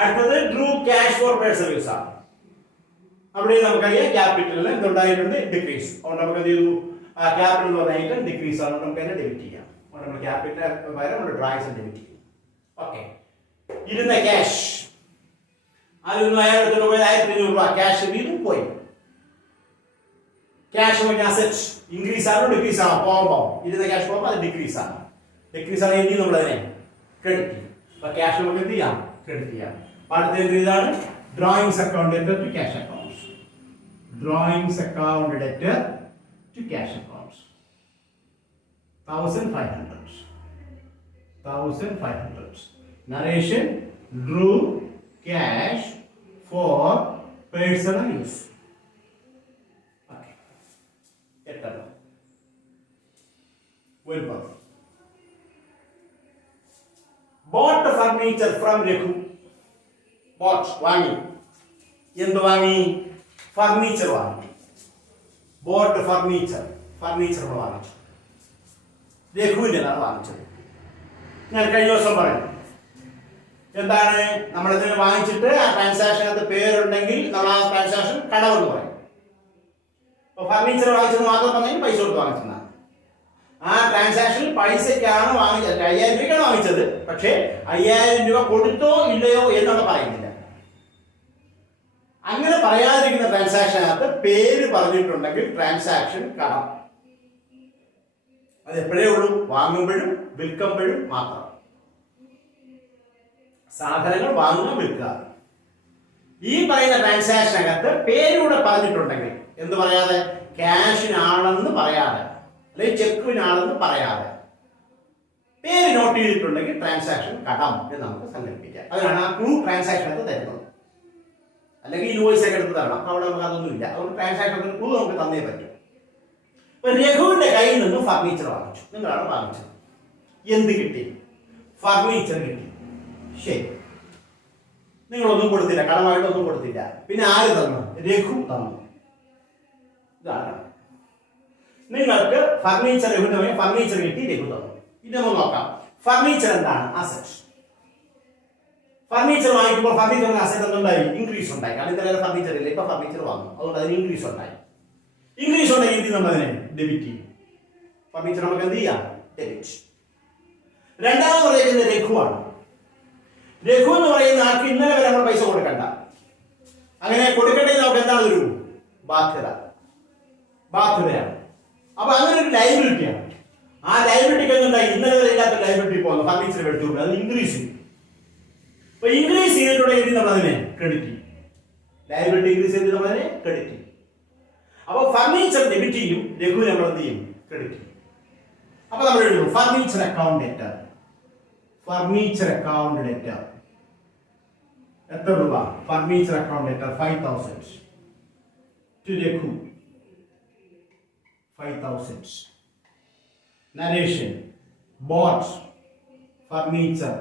അടുത്തത് Drew cash four personal use ആണ്. അവിടെ നമുക്കറിയാം ക്യാപിറ്റലിൽ എന്തുണ്ടായിട്ടുണ്ട്? ഡിക്രീസ്. അതുകൊണ്ട് നമുക്ക് എന്ത് ചെയ്തു? ക്യാപിറ്റൽ എന്ന് പറഞ്ഞ ഐറ്റം ഡിക്രീസ് ആണ്, നമുക്ക് അതിനെ ഡെബിറ്റ് ചെയ്യാം. അതുകൊണ്ട് നമ്മൾ ക്യാപിറ്റൽ പകരം നമ്മൾ ഡ്രോയിങ്സ് ഡെബിറ്റ് ചെയ്യും. ഓക്കെ. ഇരുന്ന ക്യാഷ്, അതിൽ അയാൾ എടുത്തുകൊണ്ട് പോയത് 1,500 രൂപ ക്യാഷ് വീണ്ടും പോയി. ക്യാഷ് അസറ്റ് ഇൻക്രീസ് ആണോ ഡിക്രീസ് ആണോ? പോകുമ്പോൾ ഇരുന്ന ക്യാഷ് പോകുമ്പോൾ അത് ഡിക്രീസ് ആണ്. ഡിക്രീസ് ആണ് എന്ത് നമ്മൾ അതിനെ ക്രെഡിറ്റ് ചെയ്യും. അപ്പൊ ക്യാഷ് നമുക്ക് എന്ത് ചെയ്യാം? ക്രെഡിറ്റ് ചെയ്യാം. അടുത്ത എന്ത് ഇതാണ്? Drawings account debtor to cash account. Drawings account debtor to cash accounts. 1,500. Narration: drew cash for personal use. Okay. എട്ടെണ്ണം. ഒൻപത്. Bought furniture from Rekhu. Bought വാങ്ങി. എന്ത് വാങ്ങി? ഫർണിച്ചർ വാങ്ങി. Bought furniture. ഫർണിച്ചർ വാങ്ങിച്ചു. രഘുവിൻ്റെതാണ് വാങ്ങിച്ചത്. ഞാൻ കഴിഞ്ഞ ദിവസം പറഞ്ഞു എന്താണ്, നമ്മളിതിന് വാങ്ങിച്ചിട്ട് ആ ട്രാൻസാക്ഷനകത്ത് പേരുണ്ടെങ്കിൽ നമ്മൾ ആ ട്രാൻസാക്ഷൻ കടമെന്ന് പറയും. ഇപ്പൊ ഫർണിച്ചർ വാങ്ങിച്ചത് മാത്രം പറഞ്ഞെങ്കിൽ പൈസ കൊടുത്ത് വാങ്ങിച്ചതാണ്. ആ ട്രാൻസാക്ഷനിൽ പൈസക്കാണ് വാങ്ങിച്ചത്, 5000 രൂപയ്ക്കാണ് വാങ്ങിച്ചത്. പക്ഷേ 5000 രൂപ കൊടുത്തോ ഇല്ലയോ എന്നുള്ള പറയുന്നില്ല. അങ്ങനെ പറയാതിരിക്കുന്ന ട്രാൻസാക്ഷനകത്ത് പേര് പറഞ്ഞിട്ടുണ്ടെങ്കിൽ ട്രാൻസാക്ഷൻ കടം. അത് എപ്പോഴേ ഉള്ളൂ? വാങ്ങുമ്പോഴും വിൽക്കുമ്പോഴും മാത്രം. സാധനങ്ങൾ വാങ്ങുക, വിൽക്കുക. ഈ പറയുന്ന ട്രാൻസാക്ഷനകത്ത് പേരൂടെ പറഞ്ഞിട്ടുണ്ടെങ്കിൽ, എന്ത് പറയാതെ, ക്യാഷിനാണെന്ന് പറയാതെ അല്ലെങ്കിൽ ചെക്കിനാണെന്ന് പറയാതെ പേര് നോട്ട് ചെയ്തിട്ടുണ്ടെങ്കിൽ ട്രാൻസാക്ഷൻ കടം എന്ന് നമുക്ക് സങ്കല്പിക്കാം. അതിനാണ് ആ ക്ലൂ ട്രാൻസാക്ഷനകത്ത് തരുന്നത്. അല്ലെങ്കിൽ ഇൻവോയ്സ് ഒക്കെ എടുത്ത് തരണം. അവിടെ നമുക്ക് അതൊന്നുമില്ല. അതുകൊണ്ട് ട്രാൻസാക്ഷൻ ക്ലൂ നമുക്ക് തന്നേ പറ്റും. രഘുവിന്റെ കയ്യിൽ നിന്ന് ഫർണിച്ചർ വാങ്ങിച്ചു. നിങ്ങളാണ് വാങ്ങിച്ചത്. എന്ത് കിട്ടി? ഫർണിച്ചർ കിട്ടി. ശരി, നിങ്ങളൊന്നും കൊടുത്തില്ല, കടമായിട്ടൊന്നും കൊടുത്തില്ല. പിന്നെ ആര് തന്നു? രഘു തന്നു. ഇതാണ് നിങ്ങൾക്ക് ഫർണിച്ചർ. രഘുവിന് ഫർണിച്ചർ കിട്ടി, രഘു തന്നു. ഇത് നമുക്ക് നോക്കാം. ഫർണിച്ചർ എന്താണ്? അസറ്റ്. ഫർണിച്ചർ വാങ്ങിക്കുമ്പോൾ ഫർണിച്ചറിന് അസറ്റ് എന്തുണ്ടായി? ഇൻക്രീസ് ഉണ്ടായി. കാരണം ഇത്ര ഫർണിച്ചർ ഇല്ല, ഇപ്പൊ ഫർണിച്ചർ വാങ്ങും, അതുകൊണ്ട് അതിന് ഇൻക്രീസ് ഉണ്ടായി. ഇംഗ്ലീഷ് ഉണ്ടെങ്കിൽ എന്ത് നമ്മൾ അതിനെ ഡെബിറ്റ് ചെയ്യും. ഫർണിച്ചർ നമുക്ക് എന്ത് ചെയ്യാം? ഡെബിറ്റ്. രണ്ടാമത് പറയുന്നത് രഘുവാണ്. രഘു എന്ന് പറയുന്ന ആൾക്ക് ഇന്നലെ വരെ നമ്മൾ പൈസ കൊടുക്കണ്ട. അങ്ങനെ കൊടുക്കണ്ടേ നമുക്ക് എന്താണ്? ഒരു ബാധ്യത, ബാധ്യതയാണ്. അപ്പൊ അങ്ങനെ ഒരു ലൈബിലിറ്റിയാണ്. ആ ലൈബിലിറ്റിക്ക് എന്തുണ്ടായി? ഇന്നലെ വരെ ഇല്ലാത്ത ലൈബിലിറ്റി പോകുന്നു. ഫർണിച്ചർ എടുത്തുകൊണ്ട് അത് ഇൻക്രീസ് ചെയ്യും. അപ്പൊ ഇൻക്രീസ് ചെയ്തിട്ടുണ്ടെങ്കിൽ നമ്മൾ അതിനെ ക്രെഡിറ്റ് ചെയ്യും. ലൈബിലിറ്റി ഇൻക്രീസ് ചെയ്ത് നമ്മൾ അതിനെ ക്രെഡിറ്റ് ചെയ്യും. അപ്പൊ ഫർണിച്ചർ ഡെബിറ്റ് ചെയ്യും, രഘു നമ്മൾ എന്ത് ചെയ്യും? ക്രെഡിറ്റ് ചെയ്യും. അപ്പൊ നമ്മൾ എഴുതും furniture account debtor. Furniture account debtor എത്ര രൂപ? Furniture account debtor 5000 to Raghu. 5000. Narration bought furniture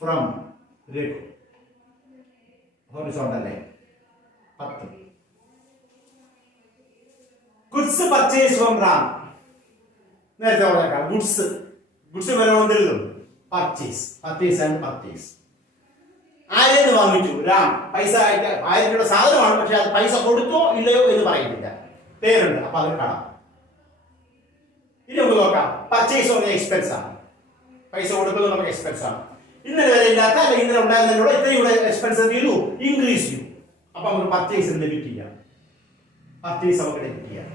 from Raghu. Horizontal line 10. Goods purchase from Ram. നേരത്തെ പറഞ്ഞേക്കാം. ഗുഡ്സ് വരണമെന്ന് എഴുതും. Purchase, purchase and purchase. ആരെന്ന് വാങ്ങിച്ചു? രാം. പൈസ 1000 രൂപയുടെ സാധനമാണ്, പക്ഷെ അത് പൈസ കൊടുത്തോ ഇല്ലയോ എന്ന് പറയുന്നില്ല. പേരുണ്ട്, അപ്പൊ അത് കടം. ഇനി നമുക്ക് നോക്കാം. പർച്ചേസ് പറഞ്ഞ എക്സ്പെൻസ് ആണ്. പൈസ കൊടുക്കുന്നത് നമുക്ക് എക്സ്പെൻസ് ആണ്. ഇന്നലെ വരെ ഇല്ലാത്ത അല്ലെങ്കിൽ ഇന്നലെ ഉണ്ടായിരുന്നതിലൂടെ ഇത്രയും കൂടെ എക്സ്പെൻസ് എന്ത് ചെയ്തു? ഇൻക്രീസ് ചെയ്തു. അപ്പൊ നമുക്ക് പർച്ചേസ് ഡെബിറ്റ് ചെയ്യാം. പർച്ചേസ് നമുക്ക് ഡെബിറ്റ് ചെയ്യാം.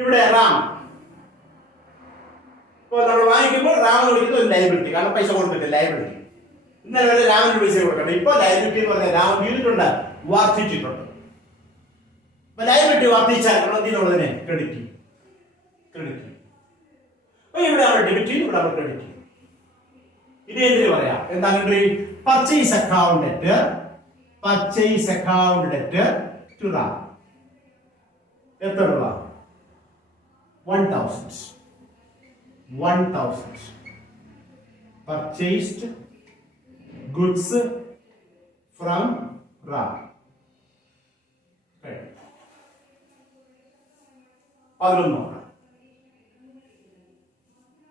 ഇവിടെ റാം. ഇപ്പോൾ നമ്മൾ വാങ്ങിക്കുമ്പോൾ റാം വിളിക്കുന്നത് ഒരു ലൈബിലിറ്റി. കാരണം പൈസ കൊടുത്തിട്ട് ലൈബിലിറ്റി. ഇന്നലെ വരെ രാമന് പൈസ കൊടുക്കണ്ട. ഇപ്പൊ ലൈബിലിറ്റി എന്ന് പറഞ്ഞാൽ രാമൻ ചെയ്തിട്ടുണ്ട്, വർദ്ധിച്ചിട്ടുണ്ട്. അപ്പൊ ലൈബിലിറ്റി വർദ്ധിച്ചാൽ നമ്മൾ എന്തിനുള്ളതിനെ ക്രെഡിറ്റ് ചെയ്യും. ക്രെഡിറ്റ് ചെയ്യും. അപ്പൊ ഇവിടെ നമ്മൾ ഡെബിറ്റ് ചെയ്യും, ഇവിടെ നമ്മൾ ക്രെഡിറ്റ് ചെയ്യും. ഇത് എന്തിനു പറയാം? എന്താണ് entry? Purchase account debtor. Purchase account debtor to Ram. എത്ര രൂപ? 1000. 1000. Purchased goods from Ram. Right. 11.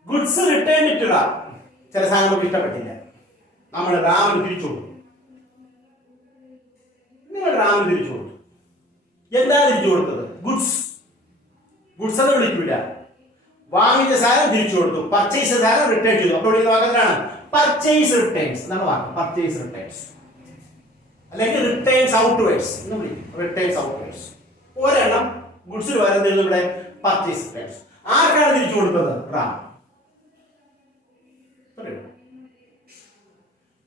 Goods returned to Ram. ചില സാധനം നമുക്ക് ഇഷ്ടപ്പെട്ടില്ല, നമ്മൾ റാമിന് തിരിച്ചു കൊടുത്തു. നിങ്ങൾ റാമിന് തിരിച്ചു കൊടുത്തു. എന്താ തിരിച്ചു കൊടുത്തത്? ഗുഡ്സ്. ഗുഡ്സ് എന്ന് വിളിക്കൂല. വാങ്ങിച്ച സാധനം തിരിച്ചു കൊടുത്തു. പർച്ചേസ് സാധനം റിട്ടേൺ ചെയ്തു. അപ്പോൾ വിളിക്കുന്ന വാക്കെന്താണ്? പർച്ചേസ് റിട്ടേൺസ് എന്നാണ് വാക്ക്. പർച്ചേസ് റിട്ടേൺസ് അല്ലെങ്കിൽ റിട്ടേൺസ് ഔട്ട്വേർഡ്സ് എന്ന് വിളിക്കും. Returns outwards. ഒരെണ്ണം ഗുഡ്സിൽ വരുന്നത് ഇവിടെ പർച്ചേസ് റിട്ടേൺസ്. ആർക്കാണ് തിരിച്ചു കൊടുത്തത്? റാം.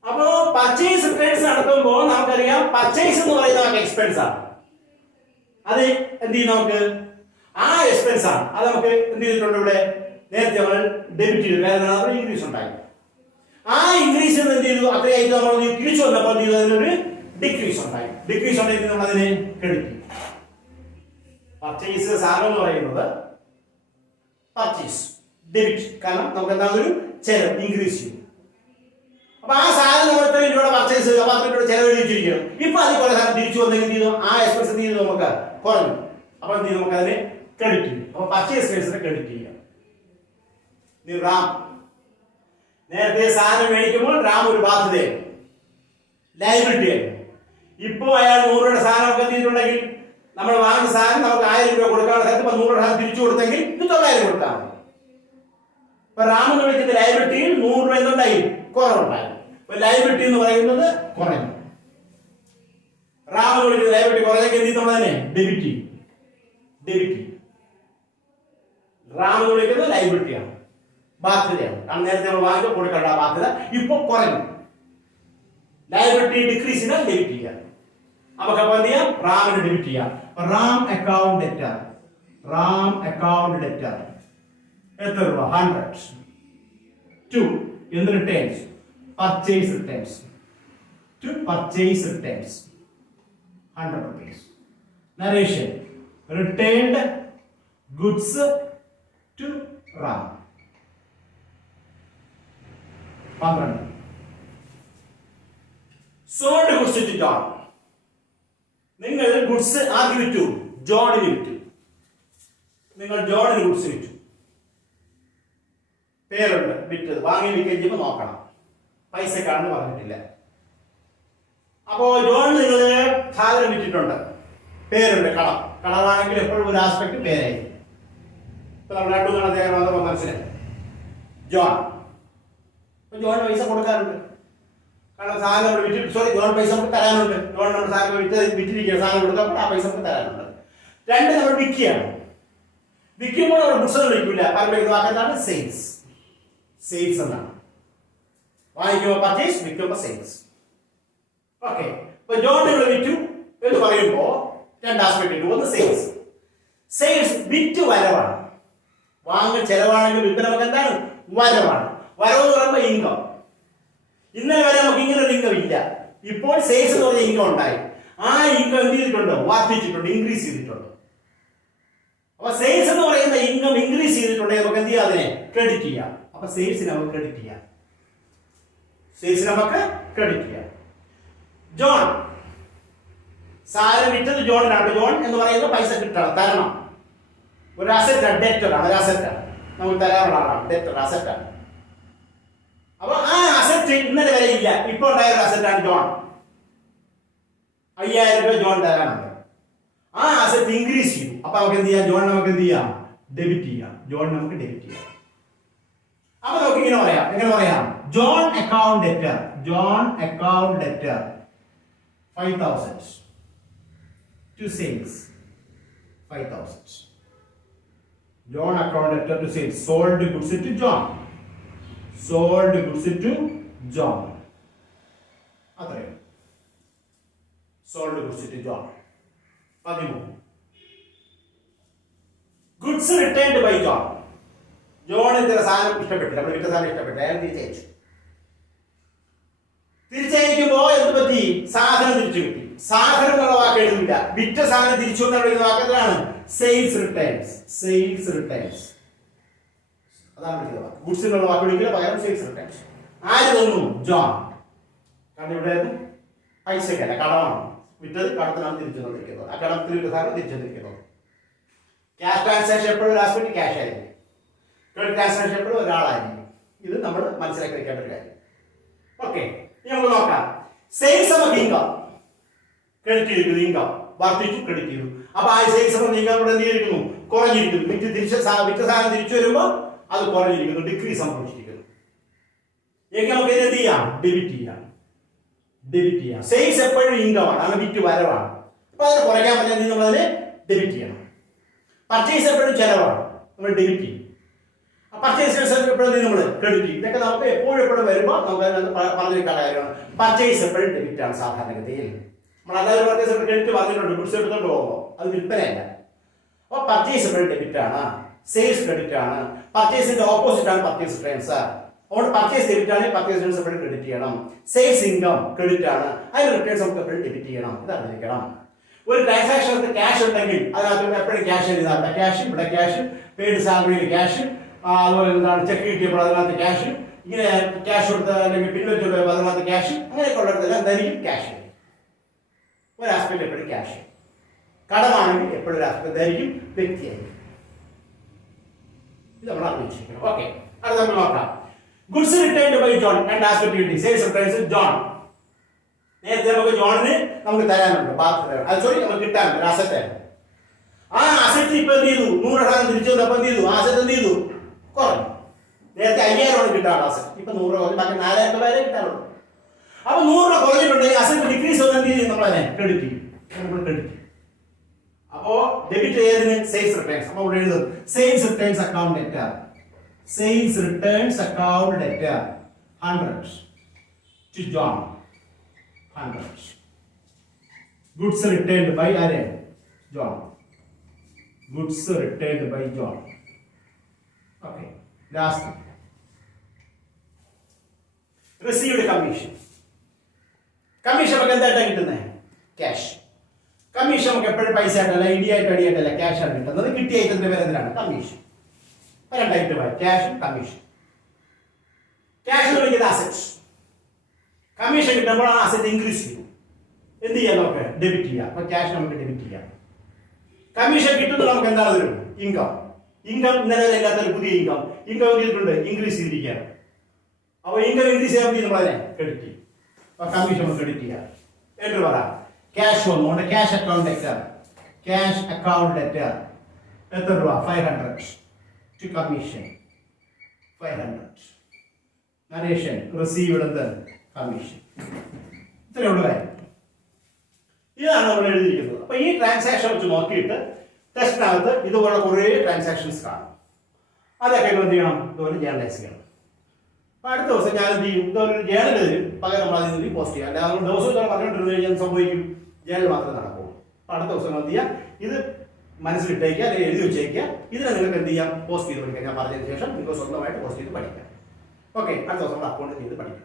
അപ്പോ പർച്ചേസ് റിട്ടേൺസ് നടത്തുമ്പോൾ നമുക്കറിയാം പർച്ചേസ് എന്ന് പറയുന്ന എക്സ്പെൻസ് ആണ്. അത് എന്ത് ചെയ്യും? നമുക്ക് ആ എക്സ്പെൻസ് ആണ്. അത് നമുക്ക് എന്ത് ചെയ്തിട്ടുണ്ട്? ഇവിടെ നേരത്തെ നമ്മൾ ഡെബിറ്റ് ചെയ്തു. കാരണം ഇൻക്രീസ് ഉണ്ടായി. ആ ഇൻക്രീസ് എന്ത് ചെയ്തു? അത്രയായിട്ട് നമ്മൾ തിരിച്ചു വന്നപ്പോൾ എന്ത് ചെയ്തു? അതിനൊരു ഡിക്രീസ് ഉണ്ടായി. ഡിക്രീസ് ഉണ്ടെങ്കിൽ നമ്മൾ അതിനെ ക്രെഡിറ്റ് ചെയ്യും. പർച്ചേസ് സാധനം എന്ന് പറയുന്നത് പർച്ചേസ് ഡെബിറ്റ്, കാരണം നമുക്ക് എന്താണ് ഒരു ചെലവ് ഇൻക്രീസ് ചെയ്യും. അപ്പൊ ആ സാധനം നമ്മൾ ഇത്രയും രൂപയുടെ പർച്ചേസ് ചെയ്തു, അപ്പൊ അത്ര രൂപയുടെ ചെലവ് എഴുതിയിരിക്കണം. ഇപ്പൊ അതിൽ കുറെ സാധനം തിരിച്ചു വന്നെങ്കിൽ എന്ത് ചെയ്തു, ആ എക്സ്പെൻസ് എന്ത് ചെയ്തു നമുക്ക് കുറഞ്ഞു. അപ്പൊ എന്ത് ചെയ്യും, നമുക്ക് അതിനെ ക്രെഡിറ്റ് ചെയ്യും. അപ്പൊ പർച്ചേസ് പ്രൈസിനെ ക്രെഡിറ്റ് ചെയ്യാം. റാം നേരത്തെ സാധനം മേടിക്കുമ്പോൾ റാം ഒരു ബാധ്യതയായിരുന്നു, ലയബിലിറ്റി ആയിരുന്നു. ഇപ്പോ അയാൾ 100 രൂപയുടെ സാധനം ഒക്കെ ചെയ്തിട്ടുണ്ടെങ്കിൽ നമ്മൾ വാങ്ങിയ സാധനം നമുക്ക് 1000 രൂപ കൊടുക്കാനുള്ള സ്ഥലത്ത് 100 രൂപ സാധനം തിരിച്ചു കൊടുത്തെങ്കിൽ ഇത് 900 കൊടുത്താൽ മതി. അപ്പൊ റാം എന്ന് വിളിക്കുന്ന ലയബിലിറ്റിയിൽ 100 രൂപ എന്തുണ്ടായി, കുറവുണ്ടായി. അപ്പൊ ലയബിലിറ്റി എന്ന് പറയുന്നത് കുറഞ്ഞു. റാം എന്ന് വിളിക്കുന്ന ലയബിലിറ്റി കുറഞ്ഞെങ്കിൽ എന്ത് നമ്മൾ തന്നെ ഡെബിറ്റ് ചെയ്യും. ഡെബിറ്റ് റാം എന്ന് വിളിക്കുന്നത് ലയബിലിറ്റിയാണ്, ബാധ്യതയാണ്. കാരണം നേരത്തെ നമ്മൾ വാങ്ങിച്ചു കൊടുക്കേണ്ട ബാധ്യത ഇപ്പൊ കുറഞ്ഞു. ലയബിലിറ്റി ഡിക്രീസിനെ ഡെബിറ്റ് ചെയ്യാം. നമുക്ക് അപ്പൊ എന്ത് ചെയ്യാം, റാമിന് ഡെബിറ്റ് ചെയ്യാം. Ram account debtor, Ram account debtor എത്ര രൂപ, 100 ടു എന്ത് returns, purchase returns, to purchase returns 100 rupees. Narration returned goods to Ram 12. Sold goods to John. നിങ്ങൾ ഗുഡ്സ് ആർക്ക് വിറ്റു, ജോണിന് വിറ്റു. നിങ്ങൾ ജോണിന് ഗുഡ്സ് വിറ്റു, പേരുണ്ട് വിറ്റത്, വാങ്ങി വിൽക്കുകയും ചെയ്യുമ്പോൾ നോക്കണം, പൈസക്കാണെന്ന് പറഞ്ഞിട്ടില്ല. അപ്പോ ജോൺ നിങ്ങൾ സാധനം വിറ്റിട്ടുണ്ട്, പേരുണ്ട്, കളറാണെങ്കിൽ എപ്പോഴും ഒരു ആസ്പെക്ട് പേരായി. ഇപ്പൊ നമ്മൾ 2 അദ്ദേഹം വന്നപ്പോൾ മനസ്സിലായി ജോൺ. അപ്പൊ ജോൺ പൈസ കൊടുക്കാറുണ്ട്, കാരണം സാധനം നമ്മൾ വിറ്റ്, സോറി ജോൺ പൈസ നമുക്ക് തരാനുണ്ട്. ജോൺ നമ്മൾ സാധനം വിറ്റിരിക്കുക, സാധനം കൊടുക്കുമ്പോൾ ആ പൈസ നമുക്ക് തരാനുണ്ട്. 2 നമ്മൾ വിൽക്കുകയാണ്. വിൽക്കുമ്പോൾ നമ്മൾ ഗുഡ്സ് വിൽക്കില്ല, പരമ്പര വാക്കെന്താണ് സെയിൽസ്. സെയിൽസ് എന്നാണ്. വാങ്ങിക്കുമ്പോൾ പർച്ചേസ്, വിൽക്കുമ്പോൾ സെയിൽസ്. ഓക്കെ. ഇപ്പൊ ജോൺ നിങ്ങൾ വിറ്റു എന്ന് പറയുമ്പോൾ 2 ആസ്പെക്ട് ഉണ്ട്. ഒന്ന് സെയിൽസ്. സെയിൽസ് വിറ്റ് വരവാണ്, വാങ്ങൽ ചെലവാണെങ്കിൽ വിൽപ്പന നമുക്ക് എന്താണ് വരവാണ്. വരവ് എന്ന് പറയുമ്പോൾ ഇൻകം. ഇന്നലെ വരെ നമുക്ക് ഇങ്ങനെ ഒരു ഇൻകം ഇല്ല, ഇപ്പോൾ സെയിൽസ് എന്ന് പറഞ്ഞ ഇൻകം ഉണ്ടായി. ആ ഇൻകം എന്ത് ചെയ്തിട്ടുണ്ട്, വർദ്ധിച്ചിട്ടുണ്ട്, ഇൻക്രീസ് ചെയ്തിട്ടുണ്ട്. അപ്പൊ സെയിൽസ് എന്ന് പറയുന്ന ഇൻകം ഇൻക്രീസ് ചെയ്തിട്ടുണ്ടെങ്കിൽ നമുക്ക് എന്ത് ചെയ്യാം, അതിനെ ക്രെഡിറ്റ് ചെയ്യാം. അപ്പൊ സെയിൽസിന് നമുക്ക് ക്രെഡിറ്റ് ചെയ്യാം, സെയിൽസിന് നമുക്ക് ക്രെഡിറ്റ് ചെയ്യാം. ജോൺ സാധനം വിറ്റത് ജോണിനാണ്. ജോൺ എന്ന് പറയുന്നത് പൈസ കിട്ടണം, തരണം. ഒരു അസറ്റാണ്, ഡെറ്ററാണ്, ഒരു അസറ്റാണ്, നമുക്ക് തരാനുള്ള ആളാണ്, ഡെറ്റർ അസറ്റാണ്. അപ്പൊ ആ അസറ്റ് ഇന്നലെ വരെ ഇല്ല, ഇപ്പൊ ഉണ്ടായ ഒരു അസറ്റാണ് ജോൺ. 5000 രൂപ ജോൺ തരാനുണ്ട്. ആ അസറ്റ് ഇൻക്രീസ് ചെയ്തു. അപ്പൊ നമുക്ക് എന്ത് ചെയ്യാം, ജോൺ നമുക്ക് എന്ത് ചെയ്യാം, ഡെബിറ്റ് ചെയ്യാം. ജോൺ നമുക്ക് ഡെബിറ്റ് ചെയ്യാം. അപ്പൊ നമുക്ക് ഇങ്ങനെ പറയാം, എങ്ങനെ പറയാം, John account debtor, John account debtor 5000 to sales 5000. John account debtor to sales, sold goods to John, sold goods to John. അത്രയും sold goods to John. 13. goods returned by John. John ഇത്ര സാധനം ഇഷ്ടപ്പെട്ടില്ല, നമ്മൾ വിറ്റ സാധനം ഇഷ്ടപ്പെട്ടില്ല, അയാൾ തിരിച്ചയച്ചു. തിരിച്ചയക്കുമ്പോ എന്ത് പറ്റി, സാധനം തിരിച്ചു കിട്ടി. സാധനം എന്നുള്ള വാക്ക് എഴുതില്ല, വിറ്റ സാധനം തിരിച്ചു എന്നുള്ള വാക്കത്തിലാണ് സെയിൽസ് റിട്ടേൺസ്. സെയിൽസ് റിട്ടേൺസ് അതാണ് വിളിക്കുന്ന വാക്ക്. ഗുഡ്സ് എന്നുള്ള വാക്ക് വിളിക്കില്ല, പകരം സെയിൽസ് റിട്ടേൺസ്. ആര് തന്നു, ജോൺ. കാരണം ഇവിടെ പൈസക്കല്ല, കടമാണ്. വിറ്റത് കടത്തിനാണ് തിരിച്ചു തന്നിരിക്കുന്നത്, ആ കടത്തിൽ വിറ്റ സാധനം തിരിച്ചു തന്നിരിക്കുന്നത്. ക്യാഷ് ട്രാൻസാക്ഷൻ എപ്പോഴും ഒരു ആസ്പെക്ട് ക്യാഷ് ആയിരിക്കും, ക്രെഡിറ്റ് ട്രാൻസാക്ഷൻ എപ്പോഴും ഒരാളായിരിക്കും. ഇത് നമ്മൾ മനസ്സിലാക്കി വെക്കേണ്ട ഒരു കാര്യം. ഓക്കെ, നമുക്ക് നോക്കാം. സെയിൽസ് നമുക്ക് ഇൻകം ക്രെഡിറ്റ് ചെയ്തിരിക്കുന്നു, ഇൻകം വർദ്ധിച്ചു, ക്രെഡിറ്റ് ചെയ്തു. അപ്പൊ ആ സെയിൽസ് ഇൻകം ഇവിടെ എന്ത് ചെയ്തിരിക്കുന്നു, കുറഞ്ഞിരിക്കുന്നു. വിറ്റ സാധനം തിരിച്ചു വരുമ്പോൾ അത് കുറഞ്ഞിരിക്കുന്നു, ഡിക്രീസ് സംഭവിച്ചിരിക്കുന്നു. എങ്കിൽ നമുക്ക് എന്ത് ചെയ്യാം, ഡെബിറ്റ് ചെയ്യാം. ഡെബിറ്റ് ചെയ്യാം. സെയിൽസ് എപ്പോഴും ഇൻകം ആണ്, അങ്ങനെ വിറ്റ് വരവാണ്. അപ്പൊ അതിനെ കുറയ്ക്കാൻ പറ്റുന്ന നമ്മൾ അതിനെ ഡെബിറ്റ് ചെയ്യണം. പർച്ചേസ് എപ്പോഴും ചെലവാണ്, നമ്മൾ ഡെബിറ്റ് ചെയ്യും. പർച്ചേസ് എപ്പോഴും നമ്മൾ ക്രെഡിറ്റ് ചെയ്യും. ഇതൊക്കെ നമുക്ക് എപ്പോഴും വരുമ്പോൾ നമുക്ക് പറഞ്ഞിരിക്കേണ്ട കാര്യമാണ്. പർച്ചേസ് എപ്പോഴും ഡെബിറ്റ് ആണ് സാധാരണഗതിയിൽ. നമ്മൾ എല്ലാവരും പർച്ചേസ് ക്രെഡിറ്റ് പറഞ്ഞിട്ടുണ്ട്, ഗുഡ്സ് എടുത്തോണ്ട് പോകുമ്പോൾ അത് വിൽപ്പനയല്ല. അപ്പോൾ പർച്ചേസ് എപ്പോഴും ഡെബിറ്റ് ആണ്, സെയിൽസ് ക്രെഡിറ്റ് ആണ്. പർച്ചേസിന്റെ ഓപ്പോസിറ്റ് ആണ് പർച്ചേസ് റിട്ടേൺസ്. അതുകൊണ്ട് പർച്ചേസ് ഡെബിറ്റ് ആണ്, പർച്ചേസ് റിട്ടേൺസ് എപ്പോഴും ക്രെഡിറ്റ് ചെയ്യണം. സെയിൽസ് ഇൻകം ക്രെഡിറ്റ് ആണ്, അതിന് റിട്ടേൺസ് നമുക്ക് എപ്പോഴും ഡെബിറ്റ് ചെയ്യണം. ഇത് അറിഞ്ഞിരിക്കണം. ഒരു ട്രാൻസാക്ഷനകത്ത് ക്യാഷ് ഉണ്ടെങ്കിൽ അതിനകത്ത് എപ്പോഴും ക്യാഷ് എഴുതാറുണ്ട്. ക്യാഷ്, ഇവിടെ ക്യാഷ്, പെയ്ഡ് സാലറിയിൽ ക്യാഷ്, അതുപോലെ എന്താണ് ചെക്ക് കിട്ടിയപ്പോൾ അതിനകത്ത് ക്യാഷ്, ഇങ്ങനെ ക്യാഷ് കൊടുത്ത അല്ലെങ്കിൽ പിൻവലിച്ചു അതിനകത്ത് ക്യാഷ്, അങ്ങനെയൊക്കെ ഉള്ളിടത്തെല്ലാം എന്തായിരിക്കും ക്യാഷ്. ഒരു ആസ്പെക്ട് എപ്പോഴും ക്യാഷ്. കടമാണെങ്കിൽ എപ്പോഴും ഒരു ആസ്പെക്ട് ആയിരിക്കും വ്യക്തിയായിരിക്കും. ഇത് നമ്മൾ അറിയിച്ചിരിക്കണം. ഓക്കെ, അത് നമ്മൾ നോക്കാം. ഗുഡ്സ് റിട്ടേൺഡ് ബൈ ജോൺ, രണ്ട് ആസ്പെക്ട് കിട്ടി. Sales returns John. നേരത്തെ നമുക്ക് ജോണിന് നമുക്ക് തരാനുണ്ട്, അത് സോറി നമുക്ക് കിട്ടാനുണ്ട് ഒരു അസറ്റ്. ആ അസറ്റ് ഇപ്പൊ എന്ത് ചെയ്തു? 100 തിരിച്ചു വന്നപ്പോ എന്ത് ചെയ്തു? ആസറ്റ് എന്ത് ചെയ്തു? കുറഞ്ഞു. നേരത്തെ 5000 കിട്ടാനുള്ള അസറ്റ് ഇപ്പൊ 100 കുറഞ്ഞു, ബാക്കി 4000 വരെ കിട്ടാനുള്ളൂ. അപ്പൊ 100 കുറഞ്ഞിട്ടുണ്ടെങ്കിൽ അസറ്റ് ഡിക്രീസ് ഒന്നും എന്ത് ചെയ്യും? നമ്മളതിനെ ക്രെഡിറ്റ് ചെയ്യും. നമ്മൾ ക്രെഡിറ്റ് ചെയ്യും. അപ്പോ ഡെബിറ്റ് ചെയ്തതിന് സെയിൽസ് റിട്ടേൺസ്. അപ്പൊ ഇവിടെ എഴുതും sales returns account debtor. Sales returns account debtor 100 to John. 100. Goods returned by John. Goods returned by John. Okay. Last. Received commission. Commission നമുക്ക് എന്തായിട്ടാ കിട്ടുന്നത്? ക്യാഷ്. കമ്മീഷൻ നമുക്ക് എപ്പോഴും പൈസ ആയിട്ടല്ല, ഇടിയായിട്ടല്ല, ക്യാഷ് ആണ് കിട്ടുന്നത്. കിട്ടിയ ഐറ്റത്തിന്റെ പേര് എന്തിനാണ്? കമ്മീഷൻ. രണ്ടായിട്ട് പോയി ക്യാഷും കമ്മീഷൻ. ക്യാഷ് എന്ന് വിളിക്കുന്നത് അസറ്റ്സ്. കമ്മീഷൻ കിട്ടുമ്പോൾ ആ അസറ്റ് ഇൻക്രീസ് ചെയ്യും. എന്ത് ചെയ്യാം? നമുക്ക് ഡെബിറ്റ് ചെയ്യാം. അപ്പൊ ക്യാഷ് നമുക്ക് ഡെബിറ്റ് ചെയ്യാം. കമ്മീഷൻ കിട്ടുമ്പോൾ നമുക്ക് എന്താണ് വരും? ഇൻകം. ഇൻകം ഇന്നലെ വരെ ഇല്ലാത്തൊരു പുതിയ ഇൻകം. ഇൻകം ചെയ്തിട്ടുണ്ട്, ഇൻക്രീസ് ചെയ്തിരിക്കുകയാണ്. അപ്പോൾ ഇൻകം ഇൻക്രീസ് ചെയ്യാൻ വേണ്ടി നമ്മളതിനെ ക്രെഡിറ്റ് ചെയ്യും. അപ്പൊ കമ്മീഷൻ നമുക്ക് ക്രെഡിറ്റ് ചെയ്യാം. എന്നിട്ട് പറയാം ക്യാഷ് വന്നുകൊണ്ട് cash account debtor. Cash account debtor എത്ര രൂപ? 500 ടു കമ്മീഷൻ. 500 നരേഷൻ റിസീവ്ഡ് എന്ത്? കമ്മീഷൻ. ഇത്രയേ ഉള്ളൂ കാര്യം. ഇതാണ് നമ്മൾ എഴുതിയിരിക്കുന്നത്. അപ്പൊ ഈ ട്രാൻസാക്ഷൻ വെച്ച് നോക്കിയിട്ട് ടെസ്റ്റിനകത്ത് ഇതുപോലെ കുറേ ട്രാൻസാക്ഷൻസ് കാണും. അതൊക്കെ എന്ത് ചെയ്യണം? ഇതുപോലെ ജേർണലൈസ് ചെയ്യണം. അപ്പൊ അടുത്ത ദിവസം ഞാൻ എന്ത് ചെയ്യും? ഇതൊരു ജേർണൽ തരും, പകരം നമ്മൾ അതിൽ നിന്ന് പോസ്റ്റ് ചെയ്യാം. അല്ലാതെ നമ്മൾ ദിവസം ഇതാണ് പറഞ്ഞുകൊണ്ടിരുന്നു കഴിഞ്ഞാൽ സംഭവിക്കും, ജേർണൽ മാത്രമേ നടക്കുള്ളൂ. അപ്പൊ അടുത്ത ദിവസം എന്ത് ചെയ്യാം? ഇത് മനസ്സിലിട്ടേക്കുക, അല്ലെങ്കിൽ എഴുതി വെച്ചേക്കുക. ഇതിനെ നിങ്ങൾക്ക് എന്ത് ചെയ്യാം? പോസ്റ്റ് ചെയ്ത് പഠിക്കാം. ഞാൻ പറഞ്ഞതിന് ശേഷം നിങ്ങൾ സ്വന്തമായിട്ട് പോസ്റ്റ് ചെയ്ത് പഠിക്കാം. ഓക്കെ, അടുത്ത ദിവസം നമ്മൾ അക്കൗണ്ട് ചെയ്ത് പഠിക്കാം.